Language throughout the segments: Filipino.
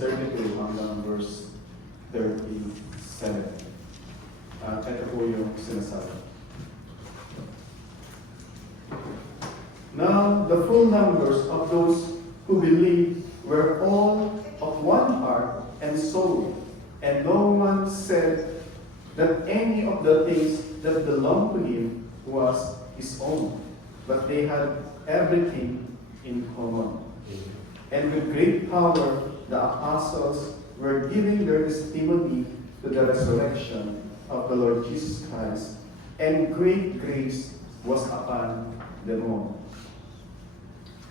verse 32 hanggang verse 37. Ito po yung sinasabi. Now, the full numbers of those who believed were all of one heart and soul, and no one said that any of the things that belonged to him was his own, but they had everything in common. And with great power, the apostles were giving their testimony to the resurrection of the Lord Jesus Christ, and great grace was upon them all.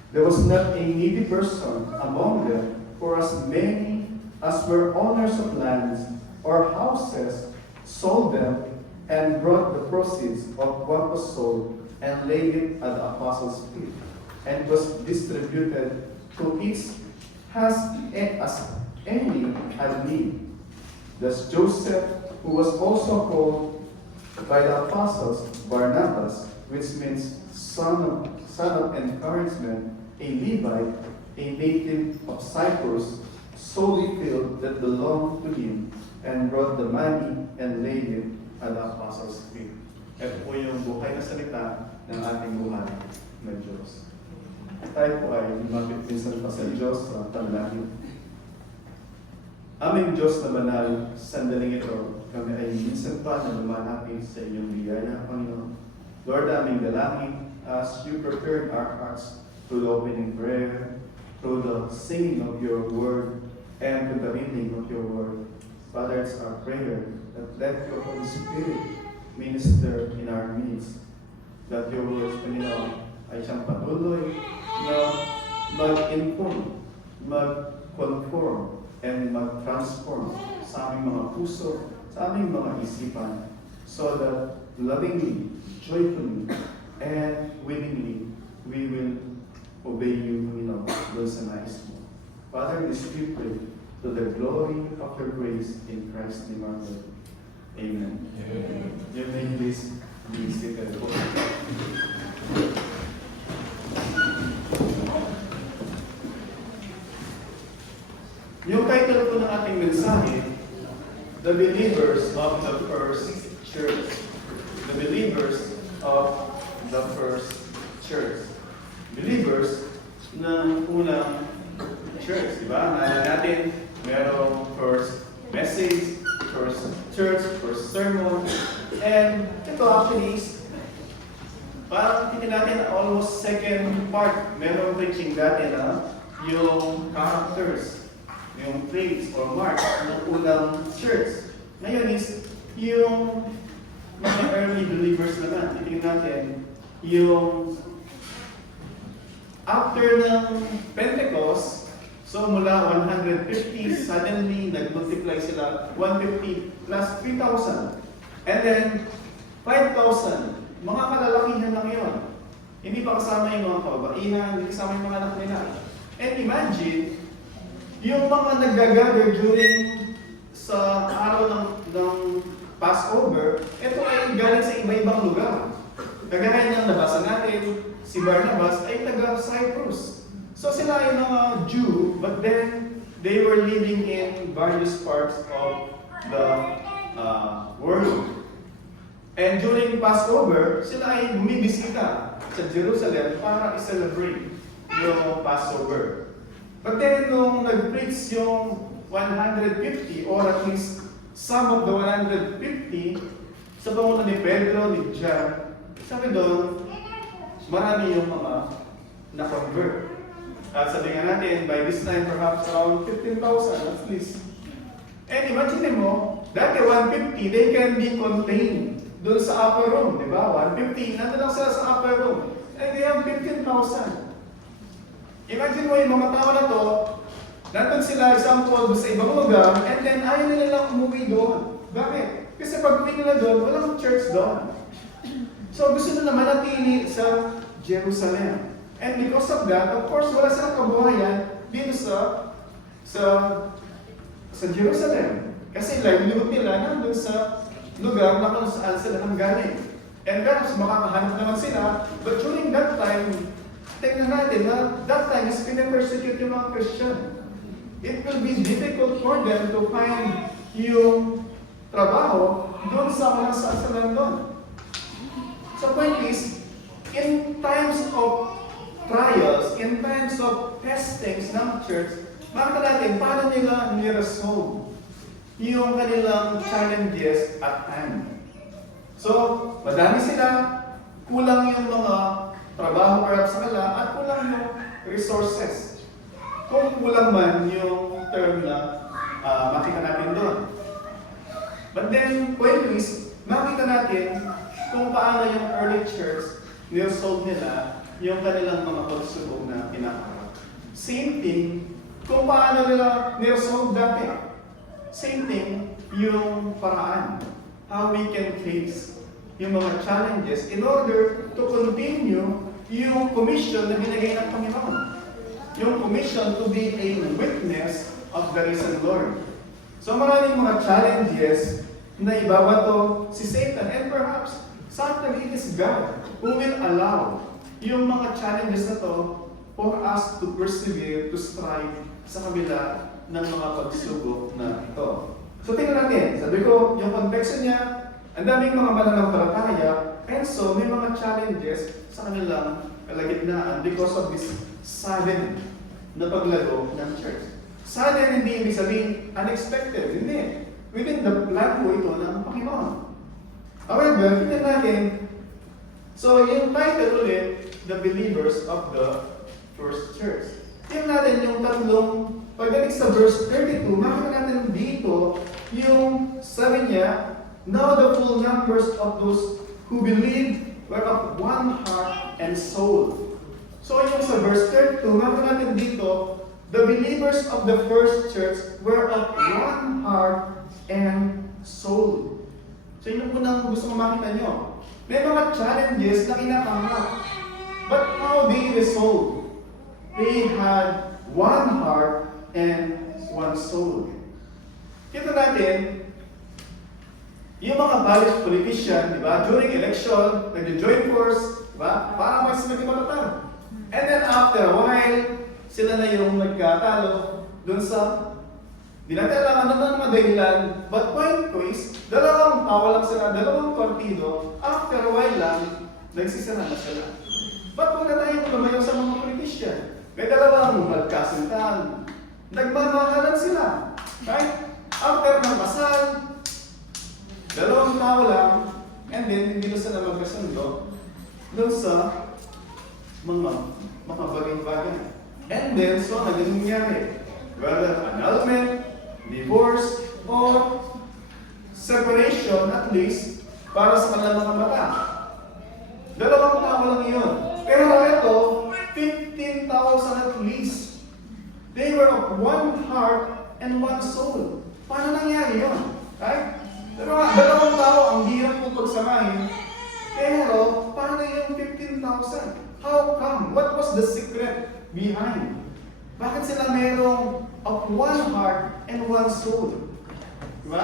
There was not a needy person among them, for as many as were owners of lands or houses sold them and brought the proceeds of what was sold and laid it at the apostles' feet, and was distributed to each as any had need. Thus Joseph, who was also called by the apostles Barnabas, which means son of encouragement, a Levite, a native of Cyprus, sold a field that belonged to him, and brought the money and laid it at the apostles' feet. Ito po yung buhay na salita ng ating buhay ng Diyos. Tayo po ay lumapit minsan pa sa Diyos sa panalangin. Aming Diyos na banal, sandaling ito, kami ay minsan pa na lumalapit sa inyong biyaya, Panginoon. Lord, aming dalangin, as you prepared our hearts through the opening prayer, through the singing of your word, and through the reading of your word. Father, it's our prayer that let your Holy Spirit minister in our midst, that your words, Panginoon, ay siyang patuloy na mag-inform, mag-conform, and mag-transform sa aming mga puso, sa aming mga isipan, so that lovingly, joyfully, and willingly, we will obey you, doon sa nais mo. Father, this we pray to the glory of your grace in Christ's name our Lord. Amen. Amen. You may please be seated. Yung title po ng ating mensahe, The Believers of the First Church. The Believers of the First Church. Believers ng unang church, di ba? Naalala natin, merong first message, first church, first sermon, and ito actually is parang tingin natin almost second part. Merong preaching dati na yung characters, yung traits or marks ng unang church. Ngayon is yung mga early believers naman. Tingin natin yung after ng Pentecost, so mula 150, suddenly nag-multiply sila, 150 plus 3,000. And then, 5,000. Mga kalalakihan lang yun. Hindi pa kasama yung mga kababaihan, hindi kasama yung mga anak nila. And imagine, yung mga nag-gather during sa araw ng Passover, ito ay galing sa iba-ibang lugar. Kagaya ng nabasa natin, si Barnabas ay taga-Cyprus. So sila ay mga Jew, but then they were living in various parts of the world. And during Passover, sila ay bumibisita sa Jerusalem para i-celebrate yung Passover. But then nung nag-preach yung 150 or at least some of the 150 sa pangunan ni Pedro, ni John, sabi doon, marami yung mga na-convert. At sabi nga natin, by this time, perhaps around 15,000 at least. And imagine mo, dati 150, they can be contained doon sa upper room, di ba? 150, nandun lang sila sa upper room. And they have 15,000. Imagine mo yung mga tao na to, nandun sila, example, sa ibang lugar, and then ayaw nila lang umuwi doon. Bakit? Kasi pag uwi nila doon, walang church doon. So gusto nila manatili sa Jerusalem. And because of that, of course, wala silang kabuhayan dito sa Jerusalem. Kasi livelihood nila nandun sa lugar na kung saan sila nanggaling. And perhaps makakahanap naman sila, but during that time, tingnan natin na that time is pinapersecute yung mga Christian. it will be difficult for them to find yung trabaho doon sa mga sasalan doon. So point is, in times of trials, in times of testings ng church, makita natin paano nila niresolve yung kanilang challenges at hand. So, madami sila, kulang yung mga trabaho perhaps sa kanila, at kulang yung resources. Kung kulang man yung term na makita natin doon. But then, point is, makita natin kung paano yung early church niresolve nila yung kanilang mga pagsubok na pinakaharap. Same thing, kung paano nila niresolve dati. Same thing, yung paraan. How we can face yung mga challenges in order to continue yung commission na binigay ng Panginoon. Yung commission to be a witness of the risen Lord. So maraming mga challenges na ibabato si Satan, and perhaps sometimes it is God who will allow yung mga challenges na to for us to persevere, to strive sa kabila ng mga pagsubok na ito. So tingnan natin, sabi ko, yung konteksto niya, ang daming mga mananampalataya, and so may mga challenges sa kanilang kalagitnaan because of this sudden na paglago ng church. Sudden, hindi ibig sabihin unexpected, hindi. Within the plan po ito ng Panginoon. However, tingnan natin, so yung title ulit, The Believers of the First Church. Tingnan natin yung tatlong, pagdating sa verse 32, makita natin dito, yung sabi niya, now the full numbers of those who believed were of one heart and soul. So yung sa verse 32, makita natin dito, the believers of the first church were of one heart and soul. So yun po nang gusto kong makita nyo. May mga challenges na kinakangat. But how they resolved? They had one heart and one soul. Kita natin, yung mga Polish politician, di ba, during election, nag-join force, di ba, para mas maging matatag. And then after a while, sila na yung nagkatalo dun sa, di natin alam ano na mga dahilan, but point ko is, dalawang tao lang sila, dalawang partido, after a while lang, nagsisara na sila. But huwag na tayo lumayo sa mga politician. May dalawang magkasintahan, nagmamahalan sila. Right? After ng kasal, dalawang tao lang, and then hindi na sila magkasundo doon sa mga bagay-bagay. And then, so ano nangyari? Whether annulment, divorce, or separation at least para sa kanilang mga mata. Dalawang tao lang yun. Pero ito, 15,000 at least. They were of one heart and one soul. Paano nangyari yun? Right? Dalawang tao ang hirap kong pagsamahin. Pero, paano yung 15,000? How come? What was the secret behind? Bakit sila merong of one heart and one soul? Diba?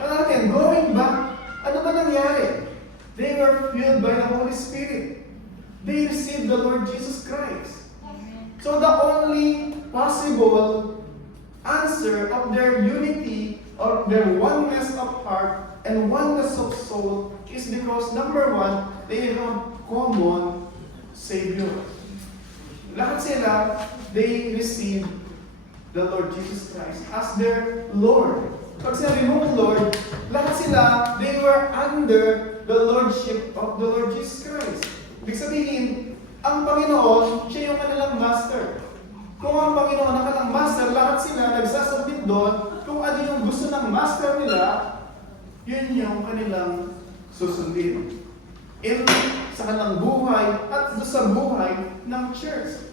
Ano natin, going back, ano ba nangyari? They were filled by the Holy Spirit. They received the Lord Jesus Christ. So the only possible answer of their unity, or their oneness of heart and oneness of soul is because number one, they have common Savior. Lahat sila, they received the Lord Jesus Christ as their Lord. Pag sinabi mong Lord, lahat sila, they were under the Lordship of the Lord Jesus Christ. Ibig sabihin, ang Panginoon, siya yung kanilang master. Kung ang Panginoon ang kanilang master, lahat sila nagsasubmit doon, kung ano yung gusto ng master nila, yun yung kanilang susundin. Sa kanilang buhay at sa buhay ng church.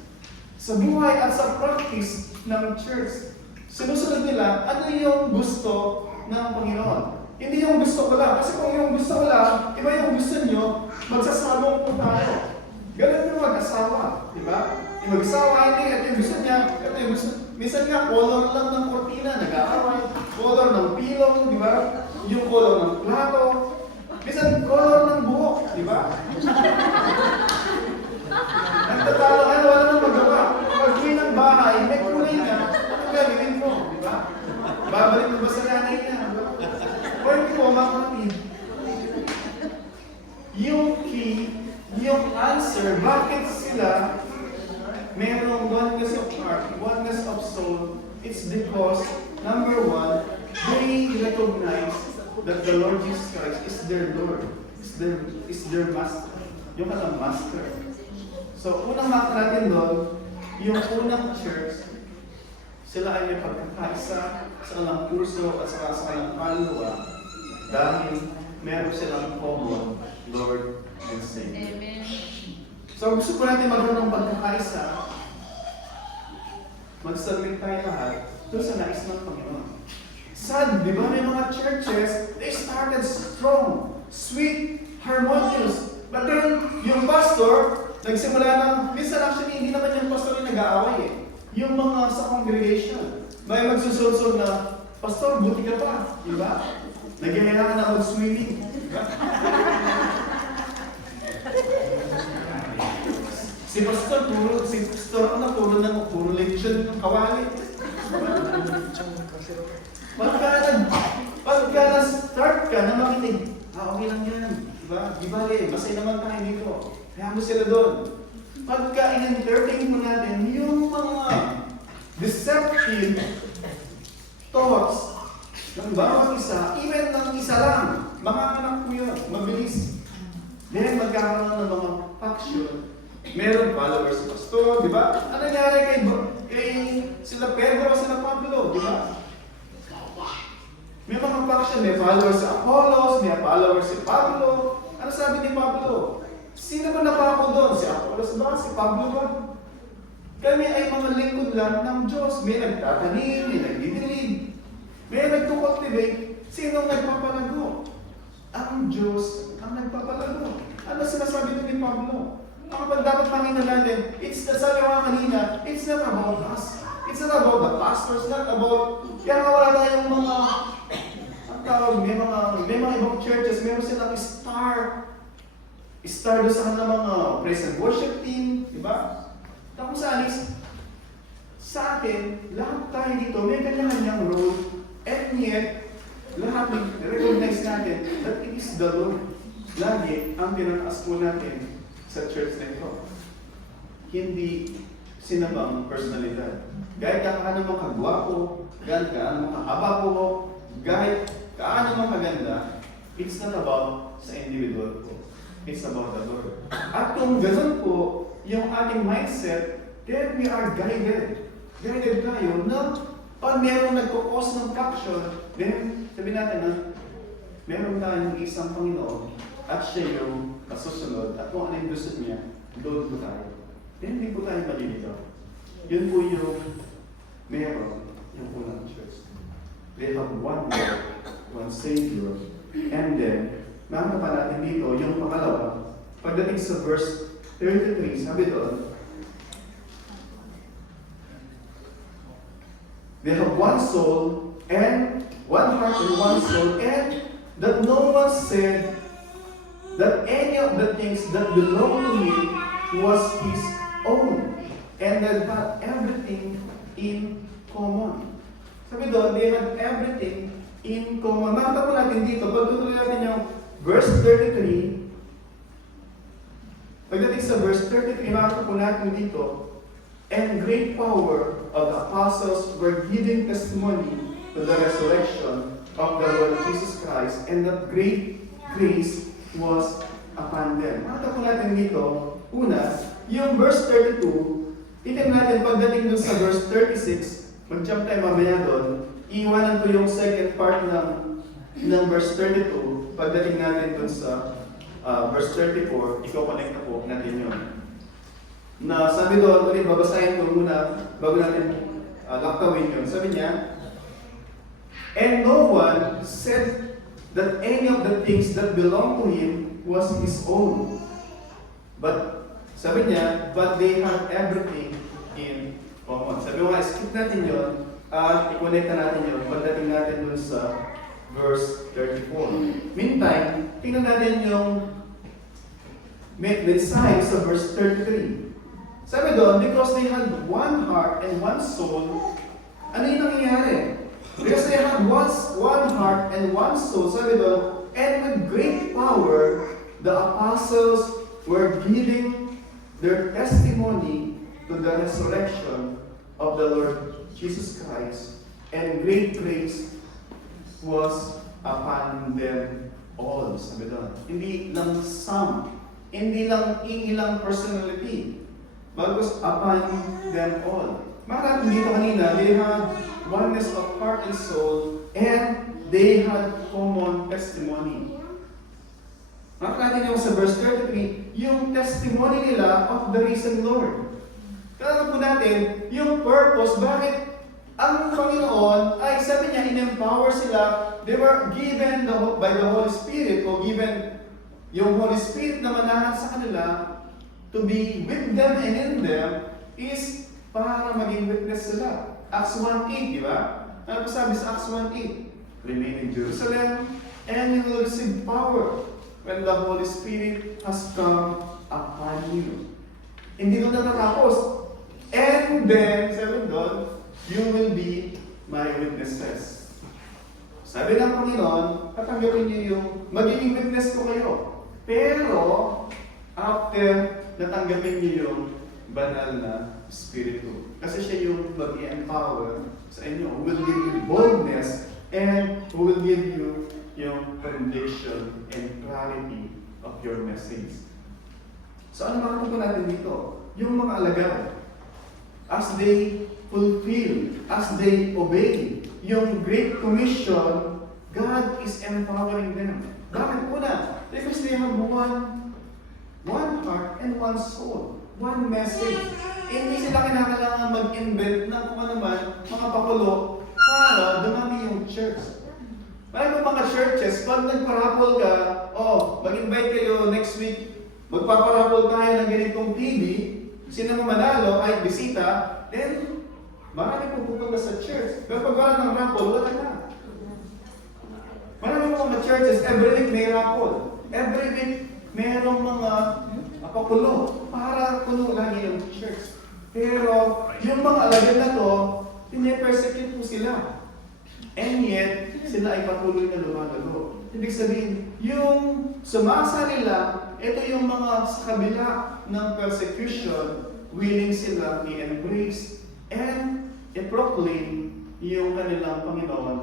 Sa buhay at sa practice ng church. Sinusunod nila ano yung gusto ng Panginoon. Hindi yung gusto ko lang. Kasi kung yung gusto ko lang, iba yung gusto nyo, magsasabong po tayo. Ganun yung mag-asawa. Diba? Yung mag-asawa, hindi. Ito yung gusto niya. Ito yung gusto. Minsan nga, color lang ng kortina, nag-aaway. Color ng pillow, di ba? Yung color ng plato. Minsan, color ng buhok, di ba? Nagtatalo, wala nang magawa. Pag-uwi ng bahay, may kulay na. Pastor, bakit sila merong oneness of heart, oneness of soul? It's because, number one, they recognize that the Lord Jesus Christ is their Lord, is their Master. Yung kanilang Master. So, unang makita natin doon, yung unang church, sila ay may pagkakaisa sa kanilang puso at sa kanilang kaluluwa dahil meron silang common Lord and Savior. Amen. So, gusto ko natin magkaroon ng pagkakaisa, mag-submit tayo lahat doon sa nais ng Panginoon. Sad, di ba? May mga churches, they started strong, sweet, harmonious. But then, yung pastor, nagsimula ng, minsan actually, hindi naman yung pastor yung nag-aaway eh. Yung mga sa congregation, may magsusulsol na, Pastor, buti ka pa, di ba? Nagyayaya ka na mag-swimming. Si pastor, puro leksyon ng kawali. Pagka na-start ka na makinig, okay lang yan. Diba? Di bale, masaya naman tayo dito. Kaya mo sila doon. Pagka in-entertain mo natin, yung mga deceptive thoughts ng bawat isa, even ng isa lang, mga anak mo yun, mabilis. Then magkakaroon ng mga faction. Meron followers sa pastor, di ba? Ano nangyari kay sila Pedro o sila Pablo, di ba? May mga faction, may followers si Apollos, may followers si Pablo. Ano sabi ni Pablo? Sino ba napako doon? Si Apollos ba? Si Pablo ba? Kami ay mga lingkod lang ng Diyos. May nagtatanim, may nagdidilig, may nagtukultivate. Sino nagpapalago? Ang Diyos ang nagpapalago. Ano sinasabi doon ni Pablo? Ang kapag dapat makita natin, sabi ko kanina, it's not about us. It's not about the pastors, not about, kaya nga wala tayong mga, ang tawag, may mga ibang churches, meron silang star doon sa kanilang mga praise and worship team, di ba? Tapos sa atin, lahat tayo dito, may kanya-kanyang role, and yet, lahat recognize natin that it is the Lord. Lagi ang tinataas po natin sa church na ito. Hindi sinabang personalidad. Kahit kaano mo kagwapo, kahit kaano mo kahaba po, kahit kaano mo kaganda, it's not about sa individual po. It's about the Lord. At kung ganoon po, yung ating mindset, then we are guided. Guided tayo na pag merong nagkukos ng faction, then sabi natin na meron tayong isang Panginoon at siya yung kasusunod at kung ano yung gusto niya, doon po tayo. Then hindi po tayo maliligaw. Yun po yung meron yung unang church. They have one Lord, one Savior, and then makita pa natin dito yung pangalawa, pagdating sa verse 33, sabi doon, they have one soul and one heart and one soul, and that no one said that any of the things that belonged to him was his own, and that had everything in common. Sabi doon, they had everything in common. Makita po natin dito, pagtutuloy natin yung verse 33, pagdating sa verse 33, makita po natin dito, and great power of the apostles were giving testimony to the resurrection of the Lord Jesus Christ, and that great grace was upon them. Makita po natin dito, una, yung verse 32, titignan natin pagdating dun sa verse 36, mag-jump tayo mamaya doon, iwanan ko yung second part ng verse 32, pagdating natin dun sa verse 34, i-connect na po natin yun. Na sabi doon, ulit babasahin ko muna bago natin laktawin yun. Sabi niya, and no one said that any of the things that belonged to him was his own. But, sabi niya, but they had everything in common. Sabi ko nga, skip natin yun at i-connect na natin yun pagdating natin dun sa verse 34. Meantime, tingnan natin yung mensahe sa verse 33. Sabi doon, because they had one heart and one soul, ano yung nangyayari? Because they had one heart and one soul, sabi doon, and with great power, the apostles were giving their testimony to the resurrection of the Lord Jesus Christ, and great grace was upon them all. Sabi doon, hindi lang some, hindi lang ilang personality, but was upon them all. Marami dito kanina, they had oneness of heart and soul, and they had common testimony. Makakita niyo sa verse 33, yung testimony nila of the risen Lord. Kaya po natin, yung purpose, bakit ang Panginoon ay sabi niya, in-empower sila, they were given by the Holy Spirit, o given yung Holy Spirit na manahan sa kanila, to be with them and in them, is para maging witness sila. Acts 1:8, di ba? Ano po sabi sa Acts 1:8? Remain in Jerusalem, and you will receive power when the Holy Spirit has come upon you. Hindi doon natatapos. And then, sabi doon, you will be my witnesses. Sabi ng Panginoon, tatanggapin niyo yung magiging witness ko kayo. Pero, after natanggapin niyo yung banal na Espiritu. Kasi siya yung mag-i-empower sa inyo, who will give you boldness and who will give you yung conviction and clarity of your message. So ano makatuto natin dito? Yung mga alagad, as they fulfill, as they obey yung Great Commission, God is empowering them. Bakit una? Because they have one heart and one soul, one message. Hindi sila kinakailangan mag-invent ng kung ano man, mga pakulo, para dumami yung church. Marami mga churches, pag nagparapol ka, mag-invite kayo next week, magpaparapol tayo ng ganitong TV, sino mo manalo, kahit bisita, then marami pupunta sa church. Pero pag wala ng raffle, wala na. Marami mga churches, every week may raffle. Every week, mayroong mga pakulo para puno lagi yung church. Pero yung mga alagad na to, pinipersecute po sila. And yet, sila ay patuloy na lumalago. Ibig sabihin, yung sumasa nila, ito yung mga sa kabila ng persecution, willing sila i-embrace and i-proclaim yung kanilang Panginoon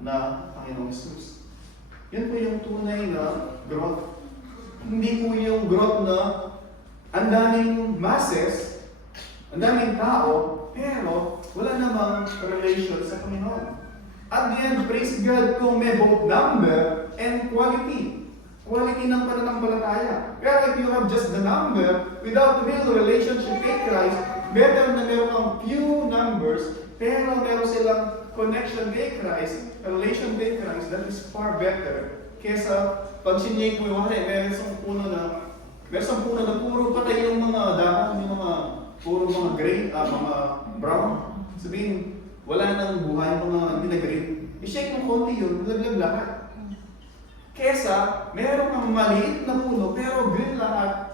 na Panginoong Jesus. Yun po yung tunay na growth. Hindi po yung growth na ang daming masses, ang daming tao, pero wala namang relation sa Panginoon. At the end, praise God kung may both number and quality. Quality ng pananampalataya. Pero if you have just the number, without real relationship with Christ, better na meron kang few numbers, pero meron silang connection with Christ, relation with Christ, that is far better kesa pag siniyay mo yung meron isang puno na puro patay yung mga dahon, yung mga puro mga gray, mga brown. Sabihin, wala nang buhay, mga hindi na green. I-shake mo konti yun, laglag lahat. Kesa, meron kang maliit na puno, pero green lahat,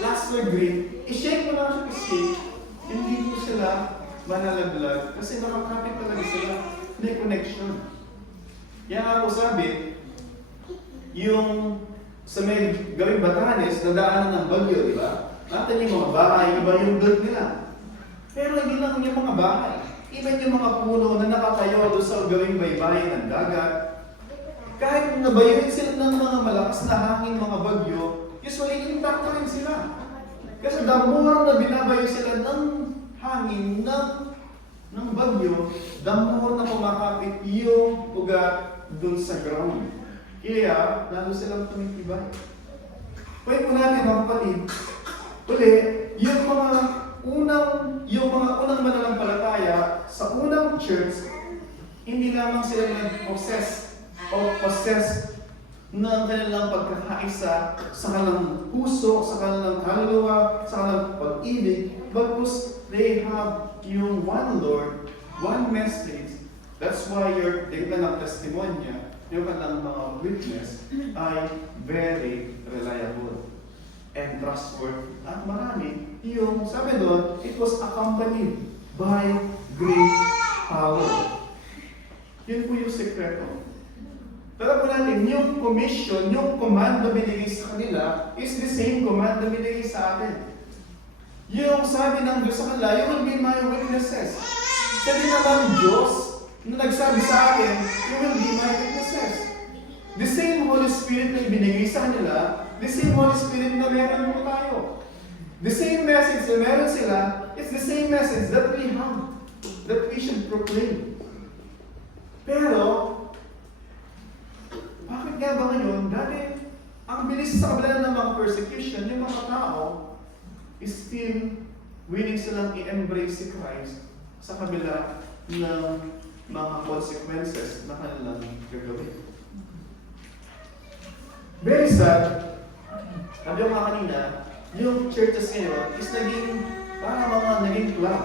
last word green, i-shake mo lang siya i-shake, hindi mo sila manalaglag, kasi nakakapit talaga sila, may connection. Kaya nga po sabi, yung sa may gawing Batanes, nadaanan ng bagyo, di ba? Natin yung mga bahay, iba yung build nila. Pero hindi lang yung mga bahay. Even yung mga puno na nakatayo doon sa gawing baybayin ng dagat, kahit nabayuin sila ng mga malakas na hangin, mga bagyo, usually intact rin sila. Kasi the more na binabayo sila ng hangin, ng bagyo, the more na kumakapit yung ugat doon sa ground. Kaya, lalo silang tumitibay. Pwede po natin, mga kapatid, uli, yung mga unang mananampalataya sa unang church, hindi lamang sila nag-possess ng kanilang pagkakaisa sa kanilang puso, sa kanilang kaluluwa, sa kanilang pag-ibig, because they have yung one Lord, one message. That's why yung kanilang testimonya, yung kanilang mga witness ay very reliable and trustworthy. At marami, yung sabi doon, it was accompanied by great power. Yun po yung sekreto. Tara po natin, yung commission, yung command na binigay sa kanila is the same command na binigay sa atin. Yung sabi ng Diyos sa kanila, you will be my witnesses. Sabi naman Diyos na nagsabi sa akin, you will be my witnesses. The same Holy Spirit na ibinigay sa kanila, the same Holy Spirit na meron mo tayo. The same message na meron sila, it's the same message that we have, that we should proclaim. Pero, bakit nga ba ngayon, dati, ang bilis sa kabila ng mga persecution, yung mga tao, is still willing silang i-embrace si Christ sa kabila ng mga consequences na kanilang gagawin. Very sad, sabi ko nga kanina, yung churches ngayon is naging club,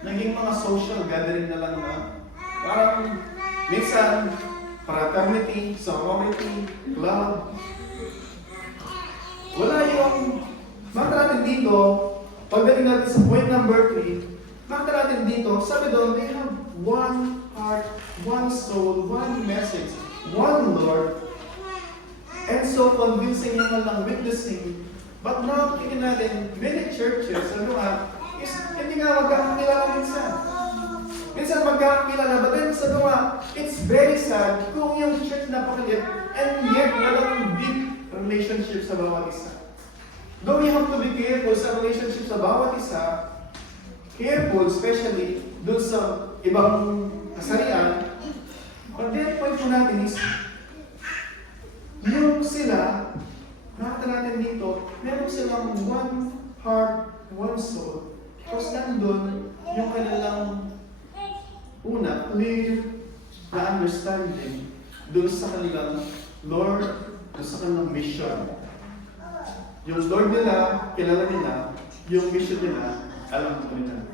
naging mga social gathering na lang na, parang minsan, fraternity, sorority, club. Wala yung, makita natin dito, pagdating natin sa point number 3, makita natin dito, sabi doon, they have one heart, one soul, one message, one Lord, and so convincing naman lang witnessing. But now, tingnan natin, many churches, ano nga, is hindi nga magkakakilala minsan. Minsan magkakakilala, but then sa gawa, it's very sad kung yung church napakalit and yet walang deep relationship sa bawat isa. Though we have to be careful sa relationship sa bawat isa, careful especially dun sa ibang kasarian, but then point po natin is, yung sila, nakita natin dito, meron silang one heart, one soul. Tapos nandun yung kanilang una, clear na understanding doon sa kanilang Lord, doon sa kanilang mission. Yung Lord nila, kilala nila, yung mission nila, alam ko nila.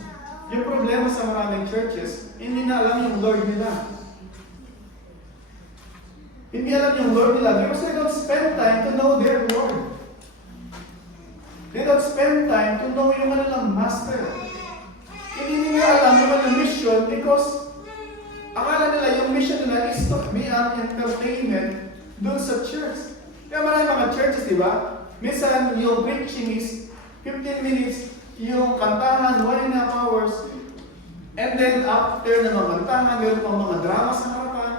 Yung problema sa maraming churches, hindi na alam yung Lord nila. Hindi alam yung Lord nila because they don't spend time to know their Lord. They don't spend time to know yung kanilang Master. Hindi nila alam yung kanilang mission because akala nila yung mission nila is to be an entertainment doon sa church. Kaya marami mga churches, di ba? Minsan yung preaching is 15 minutes, yung kantahan, 1.5 hours, and then after na mga kantahan, meron pang mga drama sa harapan.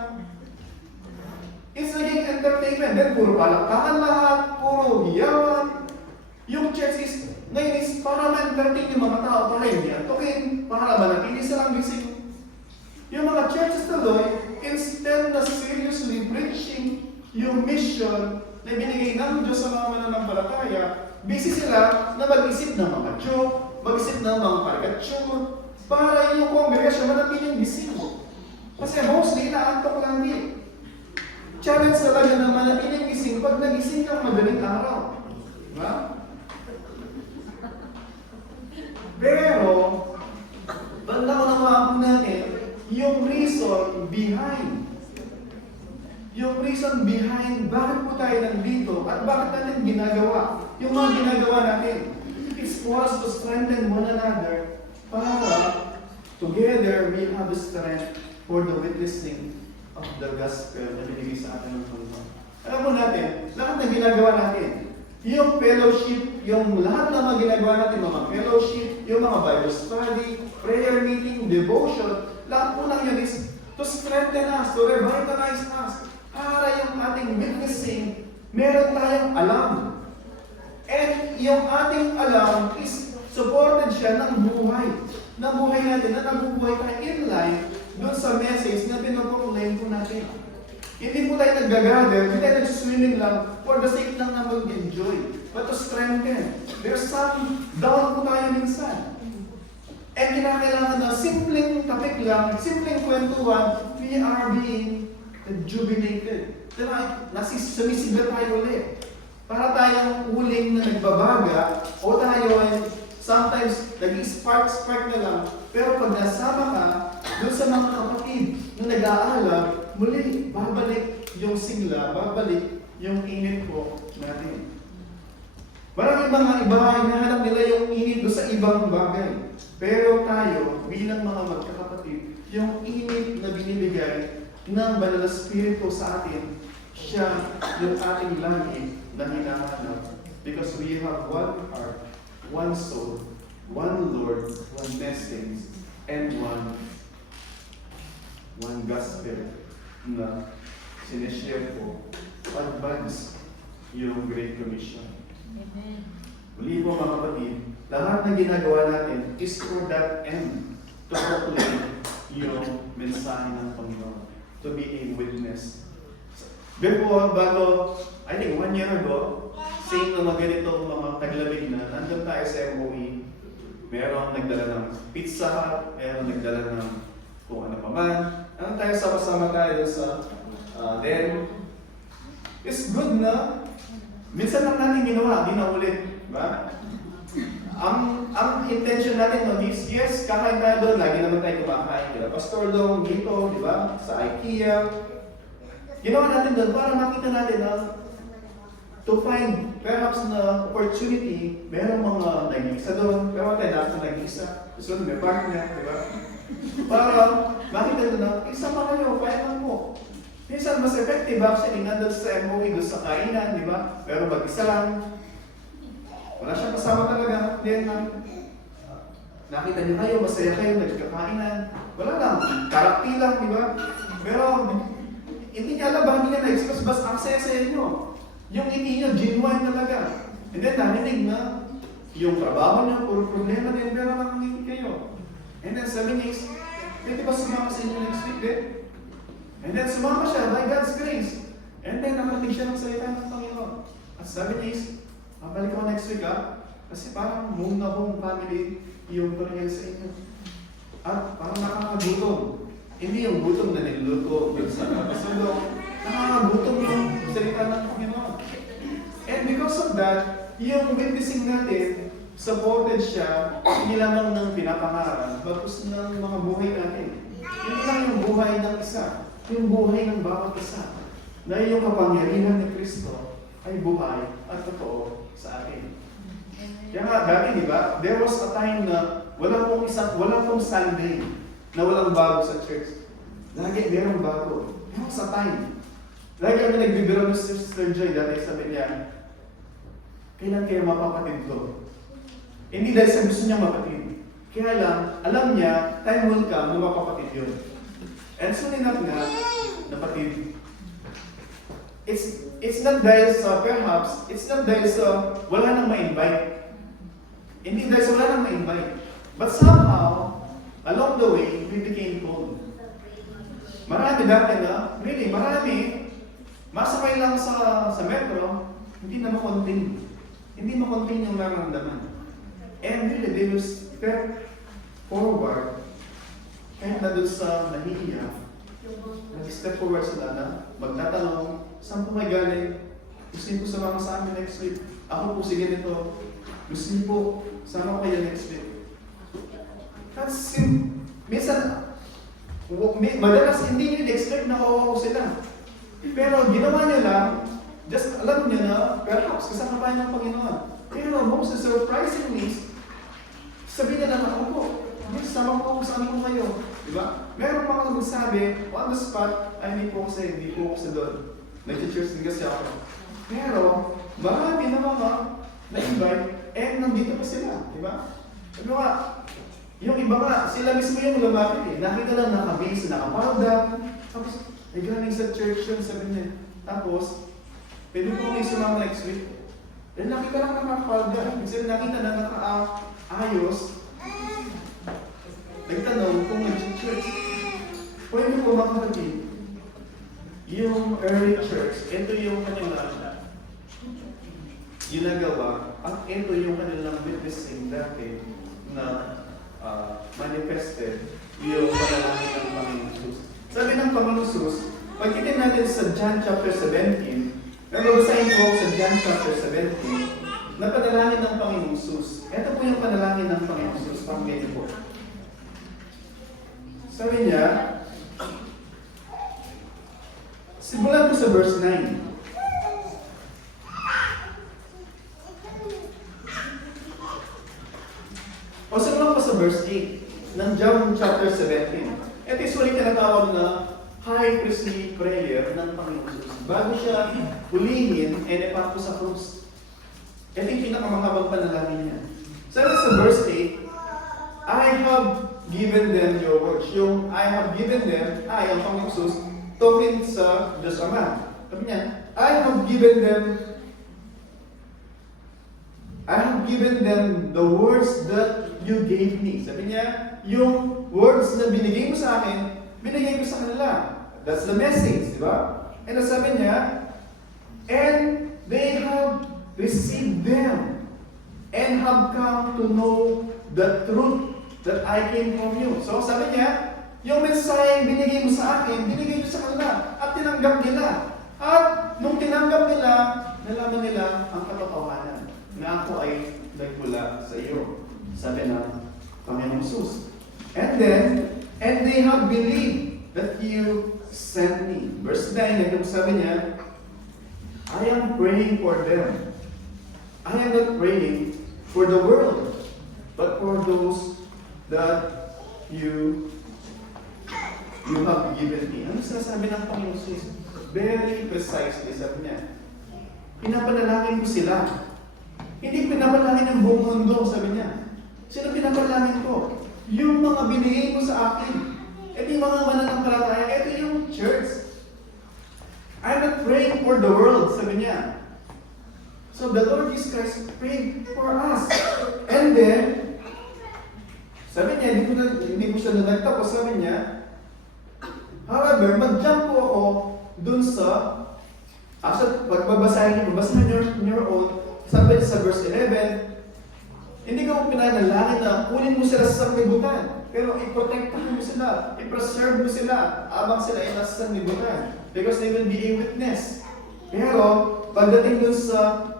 It's naging entertainment. Then, puro palakpakan lahat, puro hiyawan. Yung church is, ngayon is para ma-entertain yung mga tao, para hindi antukin, para manatili silang gising. Yung mga churches tuloy, instead na seriously preaching yung mission na binigay ng Diyos sa mga mananampalataya, busy sila na mag-isip ng mga joke, mag-isip ng mga caricature, para yung congregation manatiling gising. Kasi mostly, naantok lang din. Challenge talaga na manatiling gising pag nagising kang madaling araw. Diba? Pero, banda ko naman po natin, yung reason behind bakit po tayo nandito at bakit natin ginagawa. Yung mga ginagawa natin, it's for us to strengthen one another para together we have the strength for the witnessing of the gospel na binigay sa atin ng Panginoon. Alam mo natin, lahat ng ginagawa natin, yung fellowship, yung lahat ng mga ginagawa natin, mga fellowship, yung mga Bible study, prayer meeting, devotion, lahat po lang yun is to strengthen us, to revitalize us, para yung ating witnessing, meron tayong alam. And yung ating alam is supported siya ng buhay. Ng buhay natin, na nabubuhay tayo in life doon sa message na pinoproclaim po natin. Hindi po tayo nag-gather, hindi tayo nag-swimming lang for the sake lang na mag-enjoy, but to strengthen. There's some down po tayo minsan. And kinakailangan na simpleng topic lang, simpleng kwentuhan, we are being rejuvenated. Diba? Sumisigla tayo ulit. Para tayong uling na nagbabaga, o tayo ay sometimes nag-spark na lang. Pero pag nasama ka, doon sa mga kapatid na nag-aalam, muli, babalik yung sigla, babalik yung init po natin. Maraming mga iba ay nahanap nila yung init doon sa ibang bagay. Pero tayo, bilang mga magkakapatid, yung init na binibigay ng Banal na Espiritu sa atin, siya yung ating langit na hinahanap. Because we have one heart, one soul, one Lord, one message, and one gospel na sinishare po to advance yung Great Commission. Amen. Muli po mga kapatid, lahat na ginagawa natin is for that end, to proclaim yung mensahe ng Panginoon, to be a witness. Before, bago, I think 1 year ago, same na mga ganitong mga taglamig na, nandun tayo sa MOE, merong nagdala ng Pizza Hut, merong nagdala ng kung ano pa man. Ano tayo, sama-sama tayo sa then, it's good na minsan lang natin ginawa, di na ulit. Diba? Ang intention natin no, is, yes, kakain tayo doon, lagi naman tayo kumakain. Kila Pastor Long, dito, di ba? Sa IKEA. Ginawa natin doon para makita natin na to find perhaps na opportunity, merong mga nag-iisa doon, pero tayo dapat nag-iisa. So, may partner, di ba? Para makita doon na, isa pa kayo, kaya mo. Minsan mas effective actually nandun sa MOE, doon sa kainan, di ba? Pero mag-isa lang, wala siyang kasama talaga. Then, nakita niyo kayo, masaya kayo, nagkakainan. Wala lang, karakti lang, di ba? Pero, hindi niya alam ba, hindi niya na-express, basta ang saya-saya niyo. Yung hindi niyo, genuine talaga. And then, narinig na, yung trabaho niyo, puro problema din, pero nakangiti kayo. And then, sabi niya, pwede ba sumama sa inyo next week, eh? And then, sumama siya by God's grace. And then, nakarinig siya ng salita ng Panginoon. At sabi niya, balik ako next week, ha? Kasi parang home na home family yung pangyayari sa inyo. At parang nakakagutom. Hindi yung gutom na niluto dun sa kasulong. Nakakagutom yung salita ng Panginoon. And because of that, yung witnessing natin, supported siya, hindi lamang ng pinapangaral, bagkus ng mga buhay natin. Hindi lang yung buhay ng isa, yung buhay ng bawat isa. Na yung kapangyarihan ni Kristo ay buhay at totoo sa atin. Kaya nga, dati, di ba, there was a time na walang pong Sunday na walang bago sa church. Lagi merong bago. There was a time. Lagi kami nagbibiro ng Sister Joy, dati sabi niya, kailan kaya mapapatid ko? Hindi dahil sa gusto niya mapatid. Kaya lang, alam niya, time will come na mapapatid yun. And soon enough nga, napatid. It's not dahil sa, perhaps, it's not dahil sa wala nang ma-invite. Hindi dahil sa wala nang ma-invite. But somehow, along the way, we became cold. Marami dati na, really, marami, masakay lang sa metro, hindi na makontain. Hindi makontain yung nararamdaman. And really, they will step forward, kahit na doon sa nahihiya, nag-step forward sila na magtatanong, saan po may galing? Gusto niyo po sumama sa amin next week? Ako po, sige nito. Gusto niyo po, sama ko kayo next week. Kasi, minsan, madalas hindi niyo expect na kawawa sila. Pero ginawa niyo lang, just alam niyo na, perhaps kasama pa ng Panginoon. Pero most surprisingly, sabihin na lang ako po, yes, sama ko saan po kayo. Diba? Meron pa ako magsabi, on the spot, ay hindi po ako sa doon. Nag-church din kasi ako. Pero, marami na mga na-invite, and nandito pa sila. Diba? Diba nga, yung iba nga, sila mismo yung lumapit eh. Nakita lang naka-base, naka-palda. Tapos, ay galing sa church yun, sabi niya. Tapos, pwede po kayo sumama next week. Then nakita lang naka-palda. Kasi nakita na naka-ayos. Nagtanong kung nag-church. Pwede po makakatid. Yung early church, ito yung kanilang ginagawa at ito yung kanilang witnessing dati na manifested yung panalangin ng Panginoon Jesus. Sabi ng Panginoon Jesus, pagkitin natin sa John chapter 17, pero basahin po sa John chapter 17, na panalangin ng Panginoon Jesus. Ito po yung panalangin ng Panginoon Jesus, panggitin po. Sabi niya, simulan ko sa verse 9. O simulan ko sa verse 8 ng John chapter 17. Ito usually tinatawag na high priestly prayer ng Panginoon Jesus. Bago siya hulihin and ipako sa krus. Ito yung pinakamahabang panalangin niya. Sabi sa verse 8, I have given them your words. Yung I have given them, ang Panginoong Jesus, talking sa Diyos Ama. Sabi niya, I have given them the words that you gave me. Sabi niya, yung words na binigay mo sa akin, binigay ko sa kanila. That's the message, di ba? And sabi niya, and they have received them and have come to know the truth that I came from you. So sabi niya, yung mensahe binigay mo sa akin, binigay ko sa kanila at tinanggap nila. At nung tinanggap nila, nalaman nila ang katotohanan na ako ay nagmula sa iyo. Sabi ng Panginoong Jesus. And they have believed that you sent me. Verse 9, sabi niya, I am praying for them. I am not praying for the world, but for those that you have given me. Ano sinasabi ng Panginoon Jesus? Very precisely, sabi niya, pinapanalangin ko sila. Hindi pinapanalangin ng buong mundo, sabi niya. Sino pinapanalangin ko? Yung mga binigay mo sa akin. Ito yung mga mananampalataya. Ito yung church. I'm not praying for the world, sabi niya. So the Lord Jesus Christ prayed for us. And then, sabi niya, hindi ko siya nagtapos, sabi niya, however, mag-jump po ako dun sa, pagbabasahin niyo, babasahin niyo your own, sabi niya sa verse 11, hindi ko pinanalangin na kunin mo sila sa sanglibutan, pero i-protectahan mo sila, i-preserve mo sila, abang sila ay nasa sanglibutan, because they will be a witness. Pero, pagdating dun sa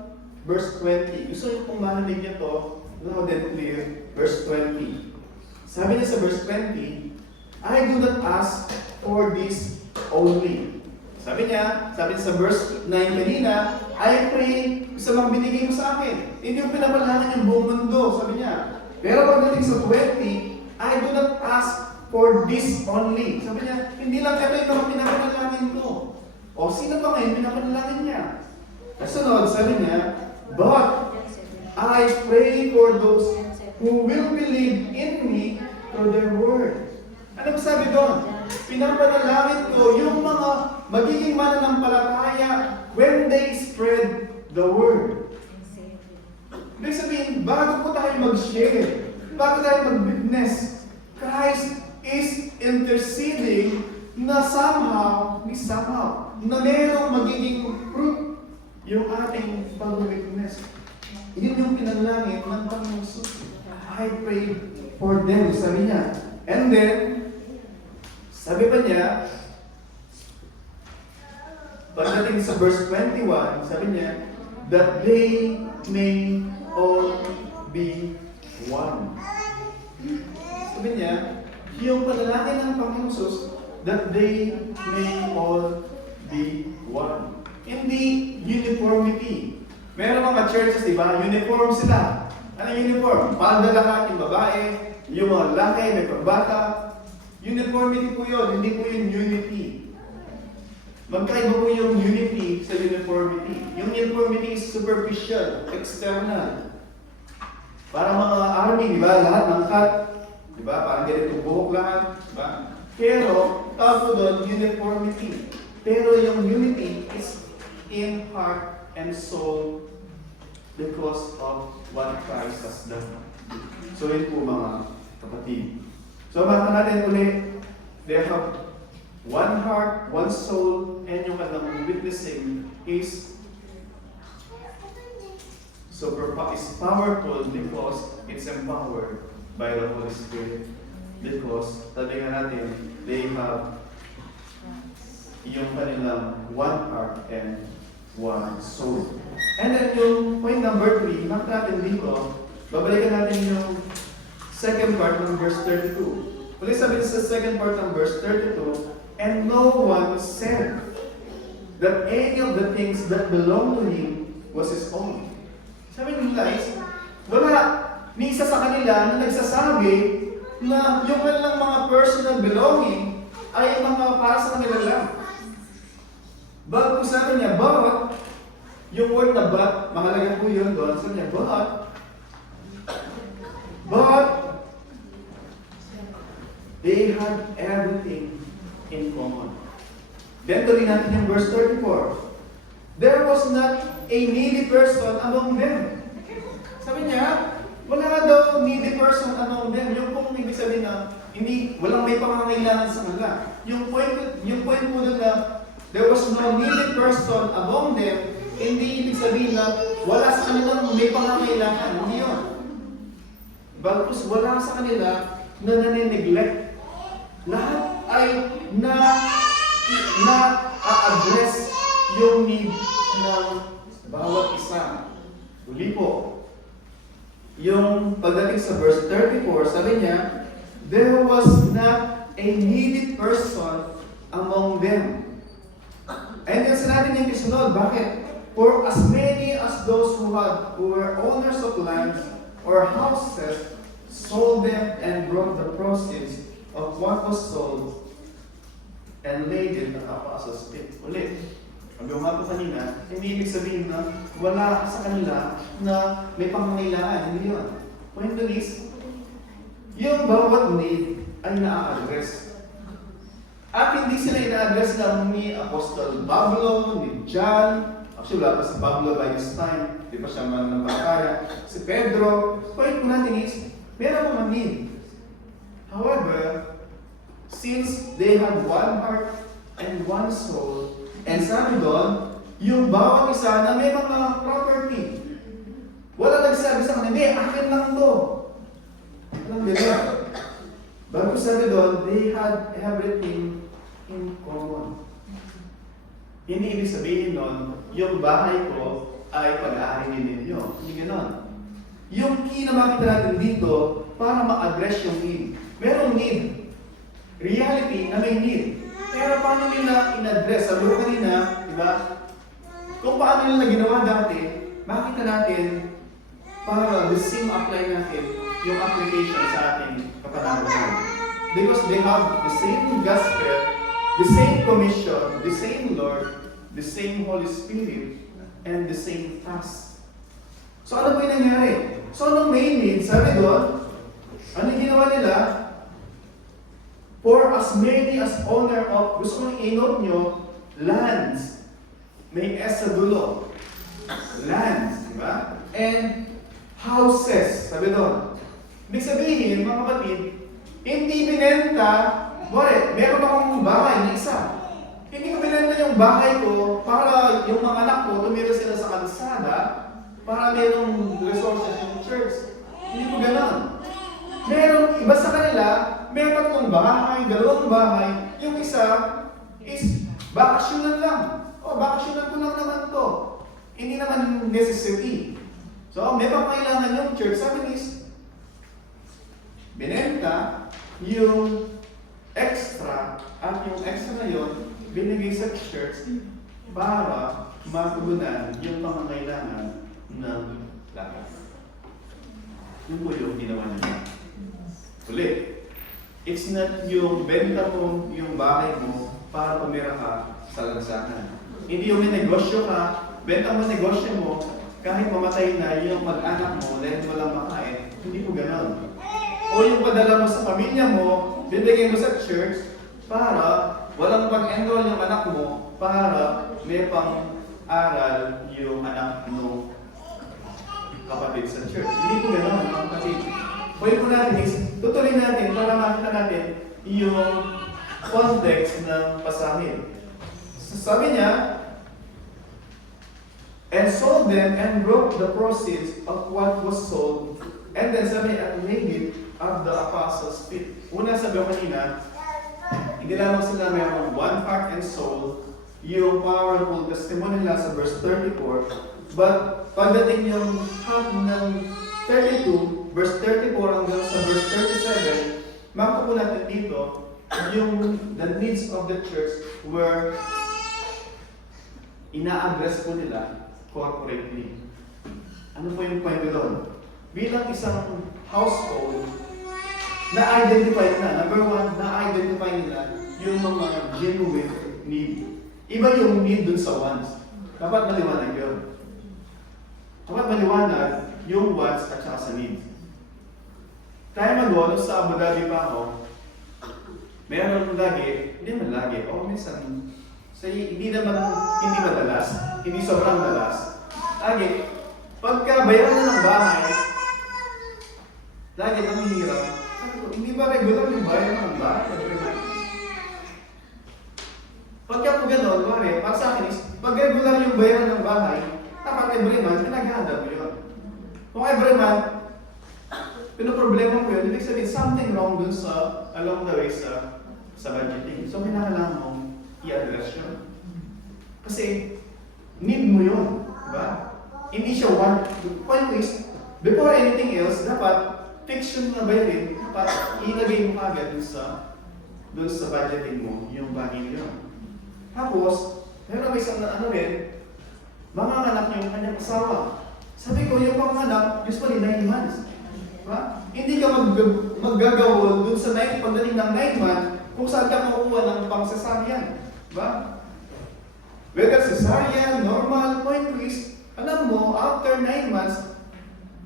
verse 20, gusto niyo pong marinig niyo to, loud and clear, verse 20. Sabi niya sa verse 20, I do not ask for this only. Sabi niya sa verse 9 kanina, I pray sa mga binigay mo sa akin. Hindi yung pinapanalangin yung buong mundo, sabi niya. Pero pagdating sa 20, I do not ask for this only. Sabi niya, hindi lang ito yung mga pinapanalangin ko. O sino pa ngayon pinapanalangin niya? Kasunod, sabi niya, but I pray for those who will believe in me through their word. Ano sabi doon? Pinapanalangin ko yung mga magiging mananampalataya when they spread the word. Ibig sabihin, bago po tayo mag-share, bago tayo mag-witness, Christ is interceding na somehow, na merong magiging fruit yung ating pag-witness. Yun yung pinanalangin ng Panginoon Jesus. I pray for them, sabi niya. And then, sabi pa niya, pagdating sa verse 21, sabi niya, that they may all be one. Sabi niya, yung panalangin ng Panginoon Jesus, that they may all be one. Hindi uniformity. Meron mga churches, di ba? Uniform sila. Ano uniform? Palda lahat, yung babae, yung mga lalaki, may pagbata. Uniformity po yun, hindi po yun unity. Magkaiba po yung unity sa uniformity. Yung uniformity is superficial, external. Para mga army, di ba? Lahat ng cut, di ba? Parang ganito buhok lahat, di ba? Pero, tawag po doon, uniformity. Pero yung unity is in heart and soul because of what Christ has done. So yun po mga kapatid. So makita natin ulit, they have one heart, one soul, and yung kanilang witnessing is powerful because it's empowered by the Holy Spirit. Because, sabi nga natin, they have yung kanilang one heart and one soul. And then yung point number 3, nakita natin dito, babalikan natin yung second part ng verse 32. Ulit sabi sa second part ng verse 32, and no one said that any of the things that belonged to him was his own. Sabi nila is, wala ni isa sa kanila na nagsasabi na yung kanilang mga personal belonging ay mga para sa kanila lang. But kung sabi niya, but, yung word na but, mahalaga po yun doon, sabi niya, but, But they had everything in common. Then tuloy natin yung verse 34. There was not a needy person among them. Sabi niya, wala daw needy person among them. Yung kung ibig sabihin na walang may pangangailangan sa kanila. Yung point mo doon na there was no needy person among them, hindi ibig sabihin na wala sa kanilang may pangangailangan. Hindi yun. Bagkus wala sa kanila na nanineglect. Lahat ay na-address yung need ng bawat isa. Uli po, yung pagdating sa verse 34, sabi niya, there was not a needy person among them. And then sinabi niya yung kisunod, bakit? For as many as those who were owners of lands or houses sold them and brought the proceeds of what was sold and laid it at the apostles' feet. Ulit, ang nga po kanina, hindi ibig sabihin na wala sa kanila na may pangangailangan. Hindi yun. Point is, yung bawat need ay na-address. At hindi sila ina-address lang ni Apostol Pablo, ni John. Actually, wala pa si Pablo by this time. Di pa siya man ng pagkaya. Si Pedro. Point po natin is, meron mga need. However, since they had one heart and one soul, and sabi doon, yung bawat isa na may mga property. Wala nagsabi sa kanila, hindi, akin lang to. Alam nila. Bago sabi doon, they had everything in common. Hindi ibig sabihin doon, yung bahay ko ay pag-aarinin ninyo. Hindi ganon. Yung key na makita natin dito, para ma-address yung need. Merong need. Reality na may need. Pero paano nila in-address? Sabi ko kanina, di ba? Kung paano nila ginawa dati, makita natin para the same apply natin yung application sa ating kapanahonan. Because they have the same gospel, the same commission, the same Lord, the same Holy Spirit, and the same task. So ano po yung nangyari? So anong main need? Sabi doon, ano yung ginawa nila? For as many as owner of, gusto kong i-note nyo, lands. May S sa dulo. Lands, di ba? And houses, sabi doon. Ibig sabihin, mga kapatid, hindi binenta, meron akong bahay na isa. Hindi ko binenta yung bahay ko para yung mga anak ko, tumira sila sa kalsada, para merong resources yung church. Hindi ko gano'n. Meron iba sa kanila, meron tatlong bahay, dalawang bahay. Yung isa is bakasyonan lang. Bakasyonan ko lang naman to. Hindi naman necessary. So, may pangkailangan yung church. Sabi is, binenta yung extra at yung extra na yun, binigay sa church para matugunan yung pangangailangan ng lahat. Yun po yung ginawa niya. Ulit, it's not yung benta mo yung bahay mo para tumira ka sa lansangan. Hindi yung may negosyo ka, benta mo negosyo mo, kahit mamatay na yung mag-anak mo dahil walang makain, hindi po ganon. O yung padala mo sa pamilya mo, bibigay mo sa church para walang pag-enroll yung anak mo para may pang-aral yung anak mo kapatid sa church. Hindi po ganon, mga kapatid. Pwede po natin is, tutuloy natin para makita natin yung context ng pasahe. Sabi niya, and sold them and broke the proceeds of what was sold, and then sabi at laid it at the apostles' feet. Una sabi ko kanina, hindi lamang sila mayroong one heart and soul, yung powerful testimony nila sa verse 34, but pagdating yung half ng 32, verse 34 hanggang sa verse 37, makita po natin dito, yung the needs of the church were ina-address po nila corporately. Ano po yung point doon? Bilang isang household, na-identify na, number one, na-identify nila yung mga genuine need. Iba yung need dun sa wants. Dapat maliwanag yun. Dapat maliwanag yung wants at saka sa needs. Time ago, nung sa Abu Dhabi pa ako, meron lagi, hindi man lagi, o minsan, hindi madalas, hindi sobrang madalas. Lagi, pagka bayaran na ng bahay, lagi namihirap. Sabi ko, hindi ba regular yung bayaran ng bahay? Pagka po gano'n, para sa akin is, pag regular yung bayaran ng bahay, dapat every month, pinaghahanda mo yun. Kung every month, pinoproblema ko yun, ibig sabihin, something wrong dun sa, along the way sa budgeting. So, kinakailangan mong i-address yun. Kasi, need mo yun. Diba? Hindi siya one. The point is, before anything else, dapat fix yung nabayarin, dapat ilagay mo agad dun sa budgeting mo, yung bagay yun. Tapos, meron isang manganganak yung kanyang asawa. Sabi ko, yung panganak, usually 9 months. Diba? Hindi ka maggagawol dun sa pagdating ng 9 months kung saan ka makukuha ng pang-cesarean. Diba? Whether cesarean, normal, point is, alam mo, after 9 months,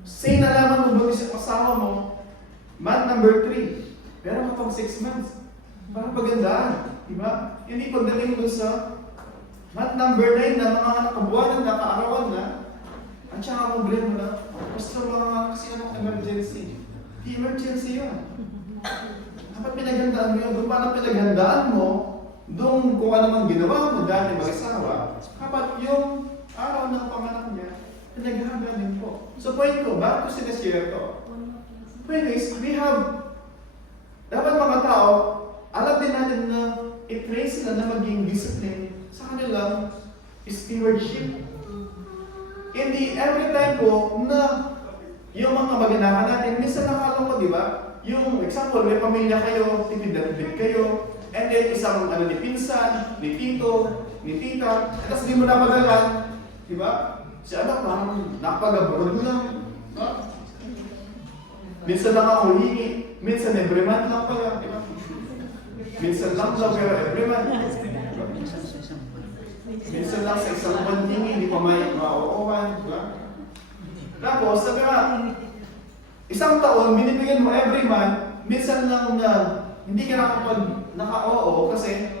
say nalaman mo buntis yung asawa mo, month number 3, pero kapag 6 months, parang pagandaan. Diba? Hindi pagdating dun sa month number 9 na mga nakabuwanan na, kaarawan na, at saka problema na, basta mga kasi anong emergency. Di emergency yun. Dapat pinaghandaan mo yun. Doon paano pinaghandaan mo, doon kung ano mang ginawa mo dati mag-asawa, dapat yung araw ng panganak niya, pinaghandaan din po. So point ko, bakit ko sinashare to? Point is, dapat mga tao, alam din natin na i-train sila na maging discipline sa kanilang stewardship. Hindi every time po na yung mga mag-anak natin, minsan nakalungkot, di ba? Yung example, may pamilya kayo, tipid na tipid kayo, and then isang ni pinsan, ni tito, ni tita, tapos di mo napadala, di ba? Si anak parang nakapag-abroad lang. Diba? Minsan lang ako hingi, minsan every month lang pala, di ba? Minsan lang pero every month. Minsan lang sa isang buwan hindi pa may mauuwan, di ba? Tapos, sabi nga, isang taon, binibigyan mo every month, minsan lang na hindi ka naka-oo kasi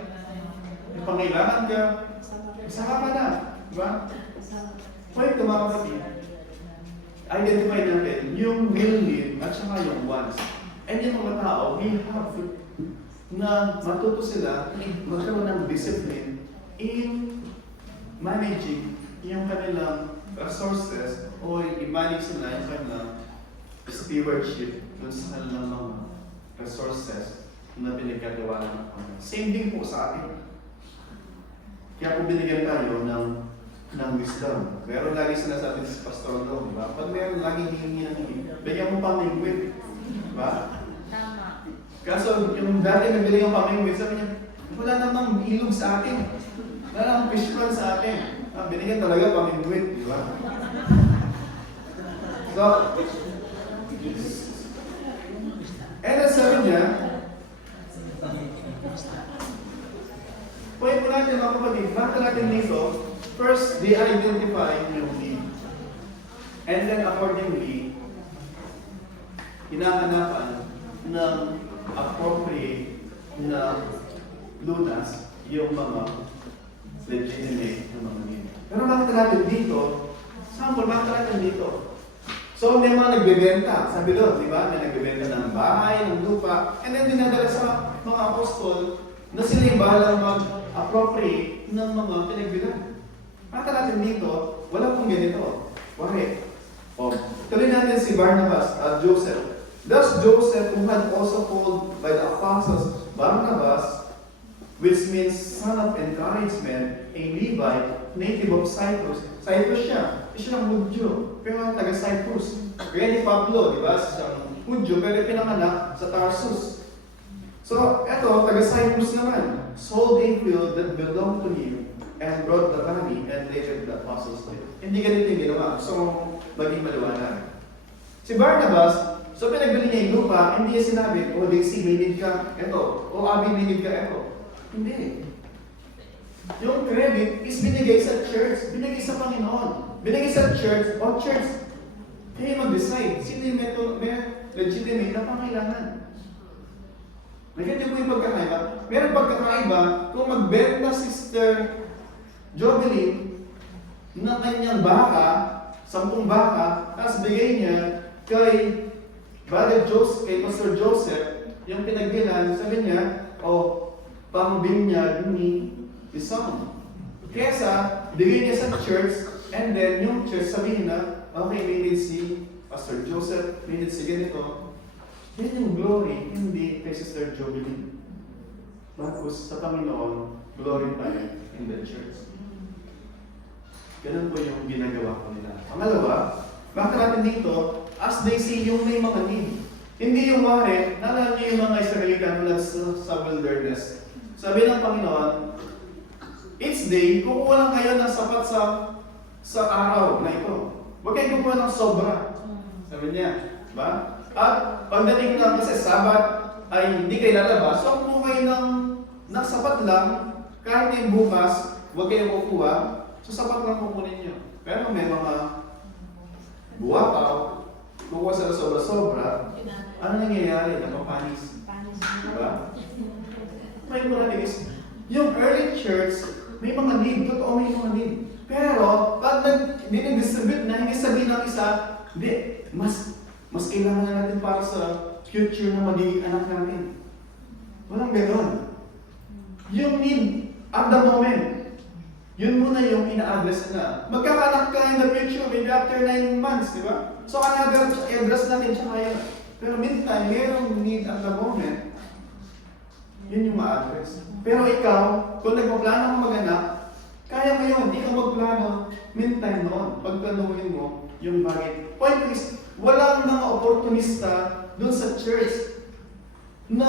may pangailangan ka, isama ka na, di ba? Point ko mga kapatid, identify natin yung will need at saka yung wants. And yung mga tao, we have na matuto sila magkaroon ng discipline in managing yung kanilang resources o i-manage sila yung kanilang stewardship dun sa kanilang mga resources na pinagkagawa ng Panginoon. Same din po sa atin. Kaya po binigyan tayo ng wisdom. Pero lagi sinasabi sa pastor daw, di ba? Pag meron laging hihingi ng hihingi, bigyan mo pang lingwit. Di ba? Tama. Kaso yung dati nabili yung pang lingwit, sabi niya, wala namang ilog sa atin. Wala namang fish pan sa atin. Binigyan talaga pang lingwit, di ba? So, and then sabi niya, point mo natin mga kapatid, bakit natin dito, first, they identify yung need. And then accordingly, hinahanapan ng appropriate na lunas yung mga legitimate na mga need. Pero bakit natin dito, sample, bakit natin dito? So, may mga nagbebenta, sabi doon, di ba? May nagbebenta ng bahay, ng lupa, and then dinadala sa mga apostol na sila yung bahalang mag-appropriate ng mga pinagbilan. Bakit natin dito, wala pong ganito. Wari. Tuloy natin si Barnabas at Joseph. Thus Joseph, who had also called by the apostles Barnabas, which means son of encouragement, a Levite, native of Cyprus. Cyprus siya. Siya ng Hudyo, pero taga-Cyprus. Kaya ni Pablo, di ba? Siyang Hudyo, pero pinanganak sa Tarsus. So, eto, taga-Cyprus naman. Sold a field that belonged to him and brought the money and later the apostles to it. Hindi ganito yung ginawa. So, maging maliwanag. Si Barnabas, so pinagbili niya yung lupa, hindi niya sinabi, oh, Daisy, may need ka, eto. O Abby, may need ka, eto. Hindi. Yung credit is binigay sa church, binigay sa Panginoon. Binigay sa church, o church, kayo mag-decide. Sino yung legitimate na pangailangan. Nagkita po yung pagkakaiba. Meron pagkakaiba kung magbenta Sister Jovelyn ng kanyang baka, 10 baka, tapos bigay niya kay Brother Joseph, kay Pastor Joseph, yung pinagbilan, sabi niya, pangbinyag ni isang. Kesa, bigay niya sa church, and then yung church sabihin na, okay, we need si Pastor Joseph, we need si ganito. Yan yung glory, hindi kay Sister Jovelyn. Tapos sa Panginoon, glory pa rin in the church. Ganun po yung ginagawa ko nila. Pangalawa, bakit natin dito, as they see yung may mga need. Hindi yung wari, nalala niyo yung mga Israelita mula sa wilderness. Sabi ng Panginoon, each day, kukuha lang kayo ng sapat sa araw na ito. Huwag kayo kukuha ng sobra. Sabi niya, ba? At pagdating lang kasi Sabat ay hindi kayo lalabas, so kung kayo ng sapat lang, kahit yung bukas, huwag kayo kukuha, so sapat lang kukunin nyo. Pero may mga buwakaw, kukuha sila sobra-sobra, ano nangyayari? Napapanis. Diba? May natin is, yung early church, may mga need, totoo may mga need. Pero, pag nag-distribute na, hindi sabihin ng isa, hindi, mas kailangan na natin para sa future na magiging anak natin. Walang gano'n. Yung need at the moment, yun muna yung ina-address na. Magkakanak ka in the future, maybe after 9 months, di ba? So, i-address natin siya kaya. Pero meantime, mayroong need at the moment, yun yung ma-address. Pero ikaw, kung nagpaplano kang mag-anak, kaya mo yun, hindi ka magplano, meantime noon, pagplanuhin mo yung bagay. Point is, walang mga oportunista dun sa church na,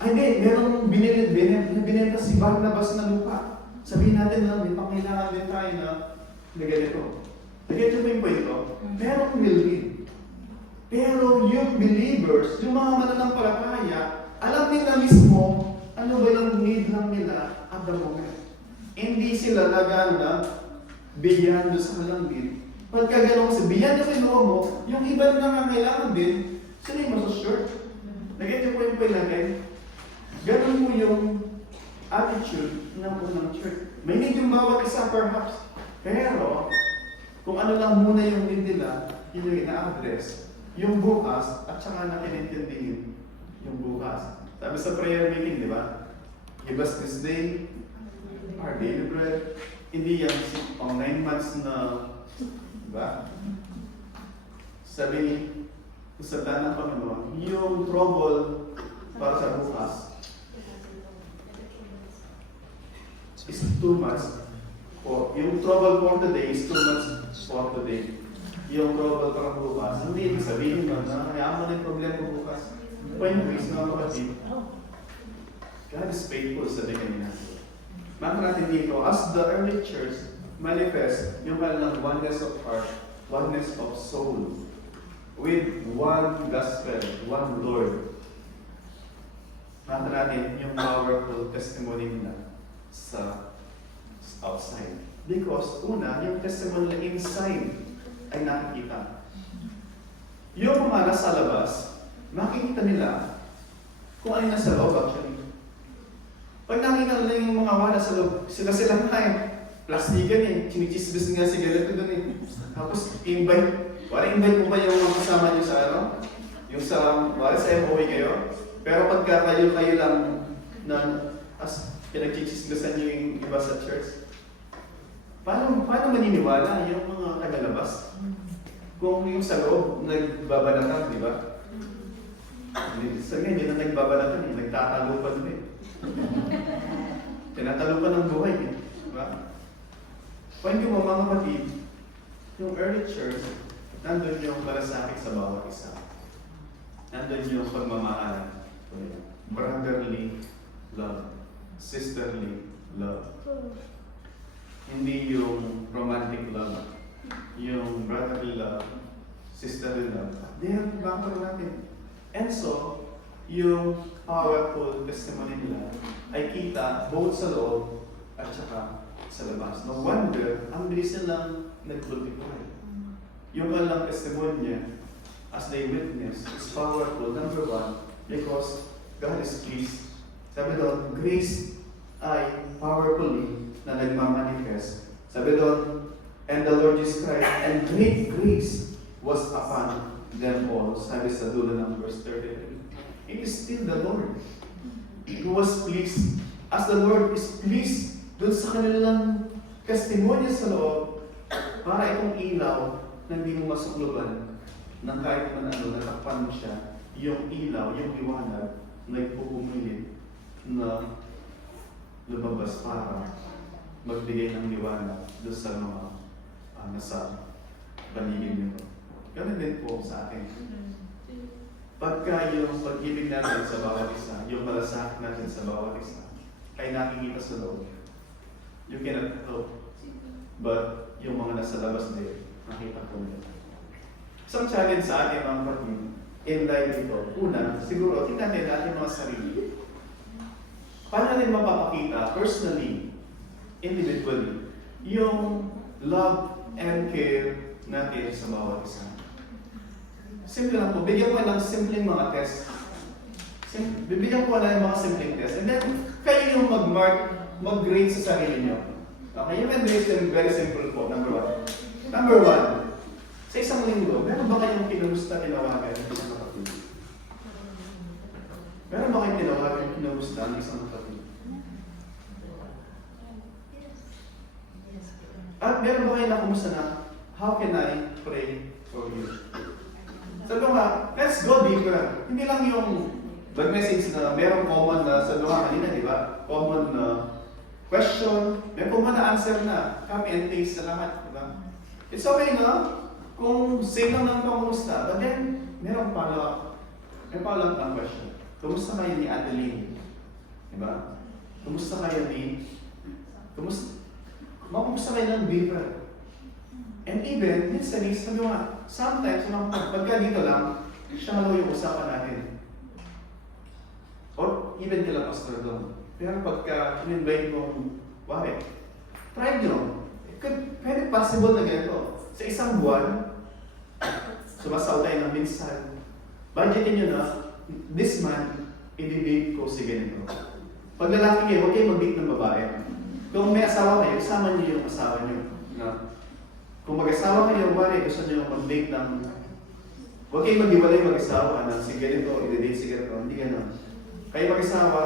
hindi, merong binenta si Barnabas na lupa. Sabihin natin na may pangailangan din tayo na ganito. Nagiging mo yung point ko, merong need. Pero yung believers, yung mga mananampalataya, alam nila mismo ano ba yung need lang nila at the moment. Hindi sila nagana bigyan doon sa kanilang need. Pagka gano'n kasi bigyan na kinuha mo, yung iba na nangangailangan din, sila yung masusure. Nagiging po yung natin. Ganun mo yung attitude ng unang church. May need yung bawat isa perhaps. Pero, kung ano lang muna yung need nila, yun yung ina-address. Yung bukas, at saka natin intindihin yung bukas. Sabi sa prayer meeting, di ba? Give us this day our daily bread. Hindi yan pang 9 months na, di ba? Sabi sa tanang Panginoon, yung trouble para sa bukas is 2 months. Yung trouble for today is 2 months for today. Yung trouble para bukas, hindi ibig sabihin na hayaan mo na yung problema bukas. Point is, mga kapatid, God is faithful, sabi kanina. Maka natin dito, as the early church manifest yung kanilang oneness of heart, oneness of soul, with one gospel, one Lord. Maka natin yung powerful testimony nila sa outside. Because, una, yung testimony nila inside ay nakikita. Yung mga nasa labas, makikita nila kung ano nasa loob actually. Pag nakita nila yung mga wala sa loob, sila nga plastikan eh, chinichisbis nga si ganito doon eh. Tapos invite, invite mo ba yung mga kasama nyo sa ano? Yung sa MOA kayo? Pero pagka kayo lang na pinagchichisbisan nyo yung iba sa church, paano maniniwala yung mga tagalabas? Kung yung sa loob, nagbabanatan, di ba? Sa ngayon, yun ang nagbabanatan, nagtatalupan din. Tinatalupan ng buhay, di ba? Kung yung mga kapatid, yung early church, nandun yung malasakit sa bawat isa. Nandun yung pagmamahalan. Brotherly love. Sisterly love. Hindi yung romantic love. Yung brotherly love, sisterly love. Diyan, bakit natin? And so, yung powerful testimony nila ay kita both sa loob at saka sa labas. No wonder, ang bilis nilang nag-glorify. Yung kanilang testimonya as they witness is powerful. Number one, because God is pleased. Sabi doon, grace ay powerfully na nagmamanifest. Sabi doon, and the Lord Jesus Christ, and great grace was upon them all. Sabi sa dulo ng verse 33. It is still the Lord who was pleased. As the Lord is pleased doon sa kanilang testimonya sa loob, para itong ilaw na hindi mo masukluban ng kahit man ano, natakpan mo siya, yung ilaw, yung liwanag, nagpupumilit na lumabas para magbigay ng liwanag doon sa mga nasa paligid nito. Ganun din po sa atin. Pagka yung pag-ibig natin sa bawat isa, yung malasakit natin sa bawat isa, ay nakikita sa loob, you cannot help but yung mga nasa labas din, nakita po nila. Isang challenge sa ating mga kapatid, in life dito, una, siguro, tingnan din natin mga sarili. Paano natin mapapakita, personally, individually, yung love and care natin sa bawat isa. Simple lang po, bigyan ko ng simpleng mga test. Bibigyan ko na ng mga simpleng test. And then, kayo yung mag-grade sa sarili nyo. Okay, you can grade them very simple po, number one. Number one, sa isang linggo, meron ba kayong kinumusta, tinawagan ng isang kapatid? Meron ba kayong tinawagan, kinumusta ng isang kapatid? At meron ba kayong nakumusta na, how can I pray for you? Sabi nga, let's go deeper. Hindi lang yung mag-message na merong common na, sabi nga kanina, di ba? Common na question, may common na answer na. Copy and paste sa lahat, di ba? It's okay na kung same lang ng pangumusta, but then, merong follow-up. May follow-up ng question. Kumusta kayo ni Adeline? Di ba? Kumusta kayo ni... Kumusta kayo ng deeper? And even, minsan, sabi nga, sometimes, pagka dito lang, shallow yung usapan natin. Or even kila pastor doon. Pero pagka in-invite mong, wari, try nyo. Pwede possible na ganito. Sa isang buwan, sumasaw tayo ng minsan. Budgetin nyo na, this month, i-date ko si ganito. Pag lalaki kayo, huwag kayo mag-date ng babae. Kung may asawa kayo, isama nyo yung asawa nyo. Na, kung mag-asawa kayo, wari, gusto nyo mag-date ng... Huwag kayo mag-iwalay mag-asawa na si ganito, i-date si ganito. Hindi ganun. Kayo mag-asawa,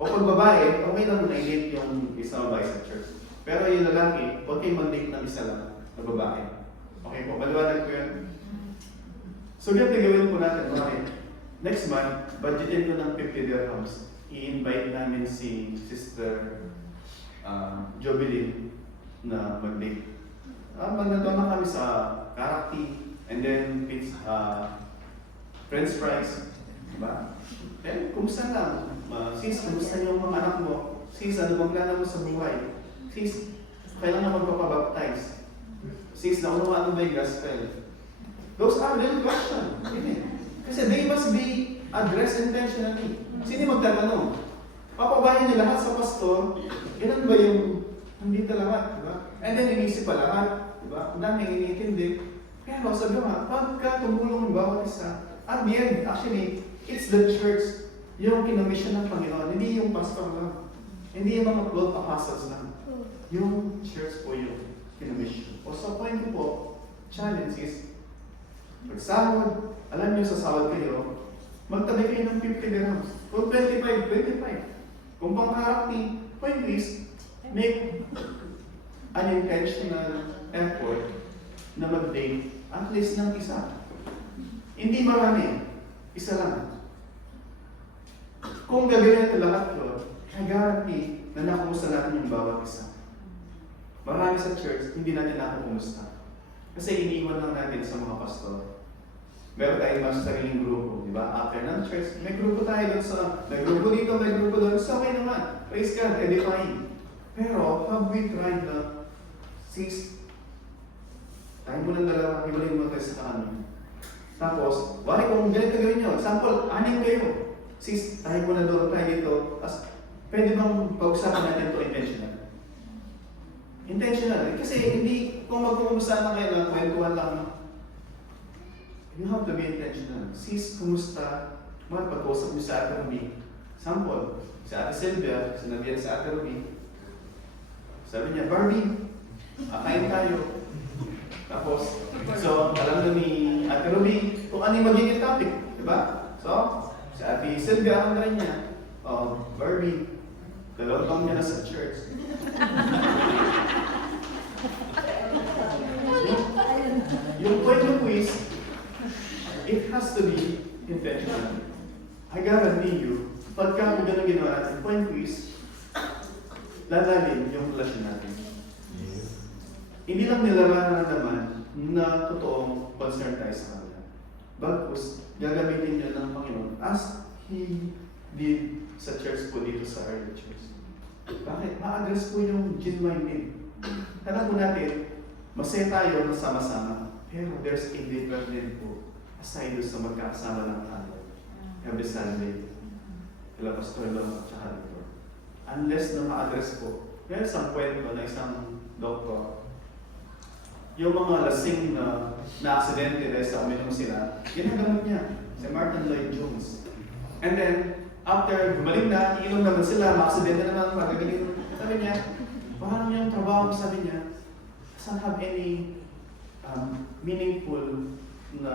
o pag babae, okay lang na i-date yung isang babae sa church. Pero yung lalaki, huwag kayo mag-date ng isa lang na babae. Okay po, maliwanag ko yun. So, ganito gawin po natin. Okay. Next month, budgetin ko ng 50 dirhams. I-invite namin si Sister Jovelyn na mag-date. Magnataon na kami sa Karakti, and then French fries. Diba? Then, kumusta lang? Sis, kumusta yung mga anak mo? Sis, ano bang plano mo sa buhay? Sis, kailangan magpapabaptize. Sis, naunawaan mo ba yung gospel? Those are real questions. Kasi they must be addressed intentionally. Sino magtatanong? Papabayan niyo lahat sa pastor, ganun ba yung hindi ka lahat, diba? And then inisip pa lahat, diba? Ang daming inintindi. Pero sabi nga, pagka tumulong yung bawat isa, at the end, actually, it's the church yung kinomission ng Panginoon, hindi yung pastor lang. Hindi yung mga 12 apostles lang. Yung church po yung kinomission. O sa point ko po, challenge is, magsahod, alam niyo sa sahod kayo, magtabi kayo ng 50 dirhams. Kung 25, 25. Kung pangkarapti, point is, make an intentional effort na mag-date at least ng isa. Hindi marami, isa lang. Kung gagawin natin lahat yun, I guarantee na nakumusta natin yung bawat isa. Marami sa church, hindi natin nakakumusta. Kasi iniiwan lang natin sa mga pastor. Meron tayong mas sariling grupo, di ba? After ng church, may grupo tayo doon sa, may grupo dito, may grupo doon. So, okay naman. Praise God, edifying. Pero, have we tried na, sis, tayo mo ng dalawa, ibalin mo tayo sa kami. Tapos, wari kung ganito gawin nyo. Example, 6 kayo. Sis, tayo mo na doon, tayo dito. As, pwede bang pag-usapan natin ito intentional? Intentional. Kasi hindi, kung magkukumusta na kayo na kwentuhan lang, you have to be intentional. Sis, kumusta? Mahal, pag-usap niyo sa Ate Ruby. Sample, si Ate Sylvia, sinabihan sa Ate Ruby. Sabi niya, Barbie, kain tayo. Tapos, so, alam na ni Ate Ruby kung ano yung magiging topic. Diba? So, si Ate Sylvia, alam na rin niya. Oh, Barbie, dalawang taon niya na sa church. Yung point ng quiz, it has to be intentional. I guarantee you, pagka kung gano'n ginawa natin, point quiz, lalalim yung relasyon natin. Hindi lang nila naman na totoong concern tayo sa kanila. Bagkus, gagamitin niyo ng Panginoon as He did sa church po dito sa early church. Bakit? Ma-address po yung genuine need. Alam po natin, masaya tayo na sama-sama, pero there's a deeper need po aside sa magkakasama ng tao. Every Sunday, kila Pastor Long at saka dito. Unless na ma-address po, may isang kwento na isang doktor, yung mga lasing na aksidente dahil sa uminom sila, ginagamit niya, si Martin Lloyd Jones. And then, after gumaling na, iinom naman sila, ma-aksidente naman, magagaling. Sabi niya, parang yung trabaho, sabi niya, doesn't have any meaningful na,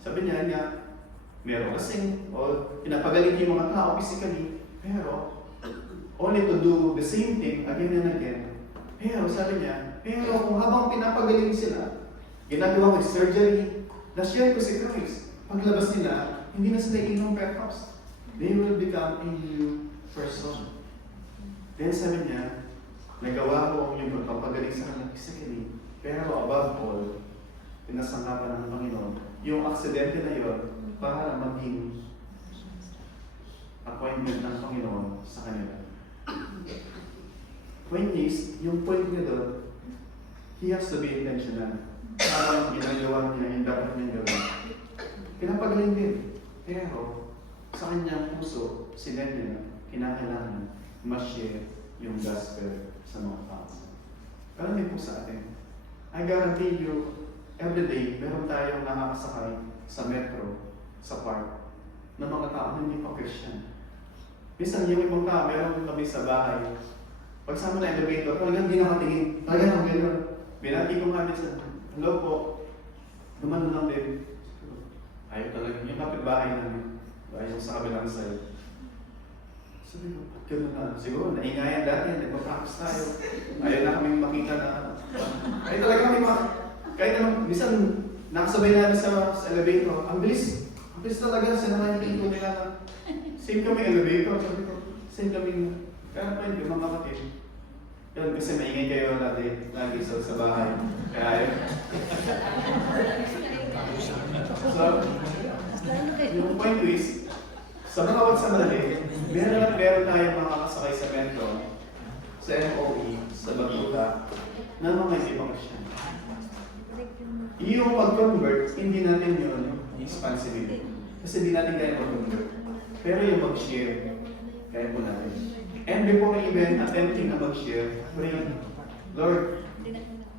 sabi niya, meron kasing, o pinapagaling yung mga tao physically, pero only to do the same thing again and again. Pero sabi niya, pero kung habang pinapagaling sila, ginagawa ko surgery, na-share ko si Christ. Paglabas nila, hindi na sila inom perhaps. They will become a new person. Then sabi niya, nagawa ko yung pagpapagaling sa kanila physically, pero above all, pinasangkapan ng Panginoon, yung aksidente na yun, para maging appointment ng Panginoon sa kanila. Point is, yung point niya doon, he has to be intentional. Parang ginagawa niya yung dapat niya gawin. Pinapagaling din. Pero, sa kanyang puso, sinet niya, kinakailangan ma-share yung gospel sa mga tao. Pero hindi po sa atin. I guarantee you, every day, meron tayong nakakasakay sa metro, sa park, ng mga tao na hindi pa Christian. Minsan yung ibang tao, meron kami sa bahay, pagsama na elevator, talagang hindi nakatingin, talagang gano'n. Binati ko kami sa, hello po, naman lang din. Ayaw talaga, yung kapitbahay namin, ayaw sa kabilang side. Sabi ko, gano'n na, siguro, naingayan dati, nagpa-practice tayo. Ayaw na kami makita na, ayaw talaga kami kahit naman, minsan, nakasabay namin sa elevator, ang bilis talaga, sinamahin ko nila na, same kami elevator, sabi ko, same kami, kaya pa yun, mga kapatid. Yun, kasi maingay kayo natin, lagi sa bahay. Kaya yun. So, yung point is, sa bawat sandali, meron tayong makakasakay sa metro, sa MOE, sa Baguta, na mga hindi pa Christian. Yung pag-convert, hindi natin yun responsibility. Kasi hindi natin kaya mag-convert. Pero yung mag-share, kaya po natin. And before even attempting na mag-share, pray, Lord,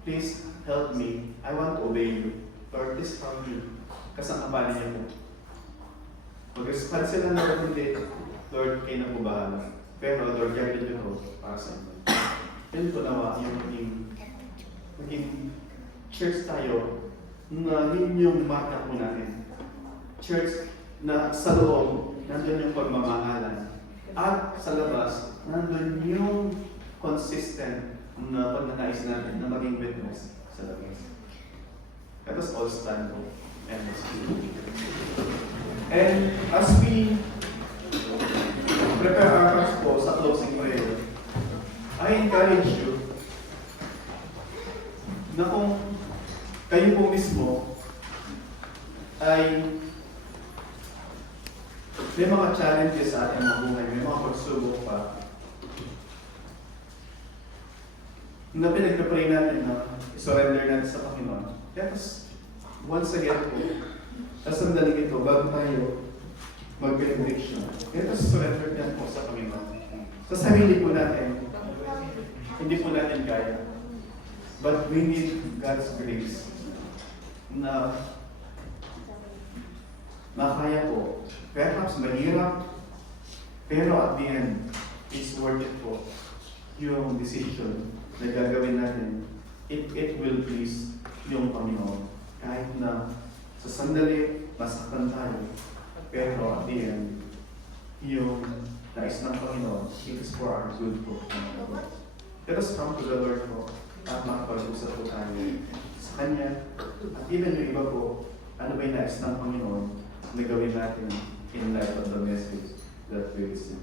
please help me. I want to obey you. Lord, please help me. Kasangkapanin niyo po. Mag-respond sila na hindi, Lord, kayo na po bahala. Pero Lord, gagawin niyo to para sa inyo. Yun po nawa yung maging church tayo na yun yung marka po natin. Church na sa loob, nandun yung pagmamahalan. At sa labas, nandun yung consistent na pagnanais natin na maging witness sa labas. Let us all stand po and let's do it. And as we prepare our hearts po sa closing prayer, I encourage you na kung kayo po mismo ay may mga challenges sa ating mga buhay, may mga pagsubok pa na pinagpapray natin na surrender natin sa Panginoon. Yes, once again po, sa sandaling ito, bago tayo mag-benediction, let us surrender yan po sa Panginoon. Sa sarili po natin, hindi po natin kaya. But we need God's grace na makaya po. Perhaps mahirap, pero at the end, it's worth it po. Yung decision na gagawin natin, it will please yung Panginoon. Kahit na sa sandali, masaktan tayo, pero at the end, yung nais ng Panginoon, it is for our good po. Let us come to the Lord po at makapag-usap po tayo sa Kanya. At even yung iba po, ano ba yung nais ng Panginoon na gawin natin in light of the message that we receive.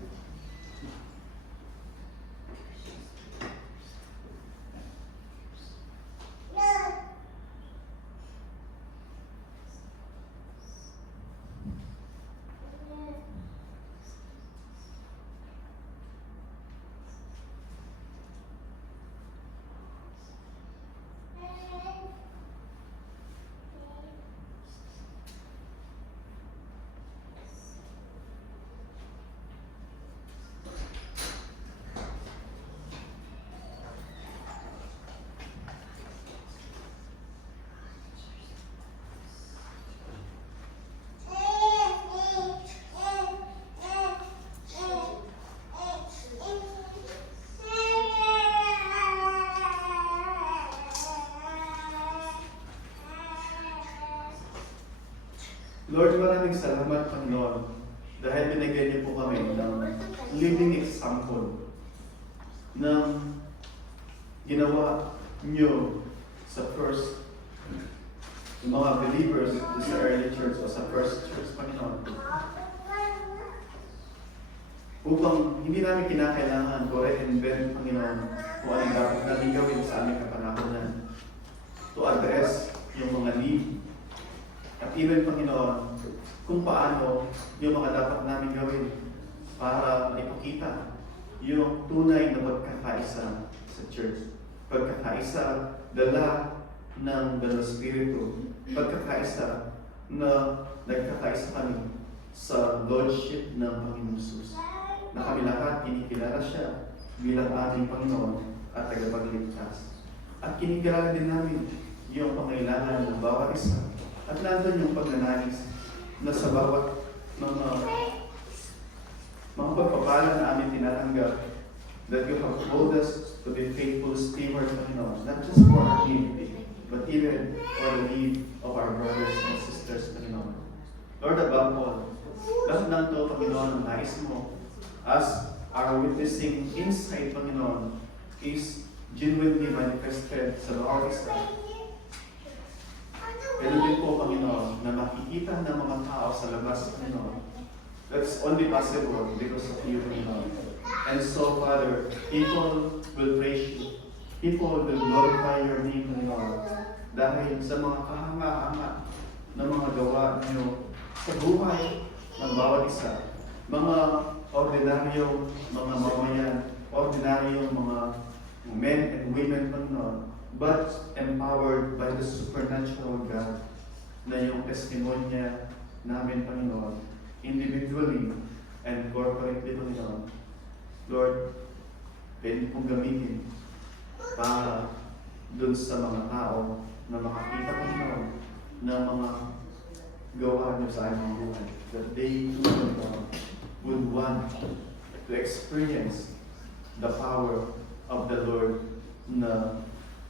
Lord, maraming salamat, Panginoon, dahil binigyan niyo po kami ng living example ng ginawa niyo sa first, yung mga believers sa early church o sa first church, Panginoon. Upang hindi namin kinakailangan o re-invent, Panginoon, kung ano dapat namin gawin sa aming kapanahonan to address yung mga need. At even, Panginoon, kung paano yung mga dapat namin gawin para ipakita yung tunay na pagkakaisa sa church. Pagkakaisa, dala ng Banal Espiritu. Pagkakaisa na nagkakaisa kami sa Lordship ng Panginoon Jesus. Na kami lahat kinikilala siya bilang ating Panginoon at tagapagligtas. At kinikilala din namin yung pangailangan ng bawat isa. At nandun yung pagnanais na sa bawat mga pagpapala na amin tinatanggap that you have told us to be faithful stewards, Panginoon, not just for our need, but even for the need of our brothers and sisters, Panginoon. Lord, above all, lahat ng ito, Panginoon, ang nais mo as our witnessing insight, Panginoon, is genuinely manifested sa bawat isa. Ganun din po, Panginoon, na makikita ng mga tao sa labas, Panginoon. That's only possible because of you, Panginoon. And so, Father, people will praise you. People will glorify your name, Panginoon. Dahil sa mga kahanga-hanga na mga gawa niyo sa buhay ng bawat isa. Mga ordinaryong mga mamayan, ordinaryong mga men and women, Panginoon, but empowered by the supernatural God na yung testimonya namin, Panginoon, individually and corporately, Panginoon. Lord, pwede pong gamitin para dun sa mga tao na makakita, Panginoon, na mga gawa niyo sa aming buhay. That they, Panginoon, would want to experience the power of the Lord na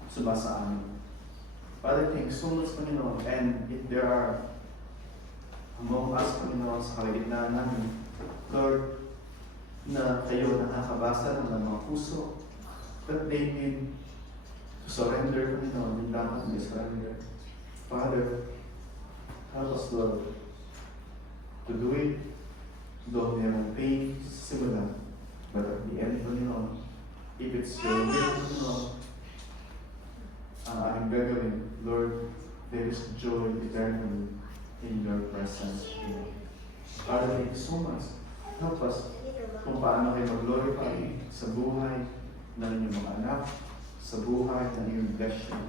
sumasa amin. Father, thank you so much, Panginoon. And if there are among us, Panginoon, sa kalagitnaan namin, Lord, na kayo nakakabasa ng mga puso, that they need to surrender, Panginoon, yung dapat may surrender. Father, help us, Lord, to do it, though mayroong pain sa simula, but at the end, Panginoon, if it's your will, Panginoon, ang aming gagawin, Lord, there is joy eternally in your presence. Father, thank you so much. Help us kung paano kayo mag-glorify sa buhay ng inyong mga anak, sa buhay ng inyong blessing.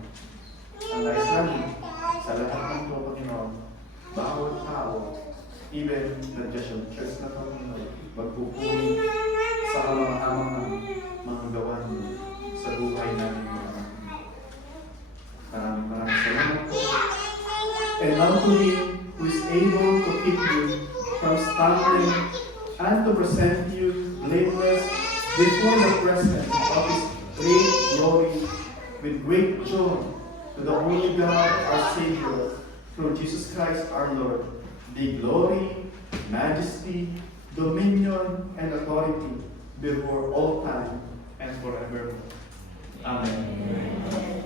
Ang nais namin sa lahat ng ito, Panginoon, bawat tao, even not just yung church na Panginoon, magpupuli sa kamang-kamang mga gawa niyo sa buhay namin mga anak. Maraming salamat po. And now to Him who is able to keep you from stumbling and to present you blameless before the presence of His great glory with great joy. To the only God, our Savior, through Jesus Christ our Lord, be glory, majesty, dominion, and authority before all time and forevermore. Amen.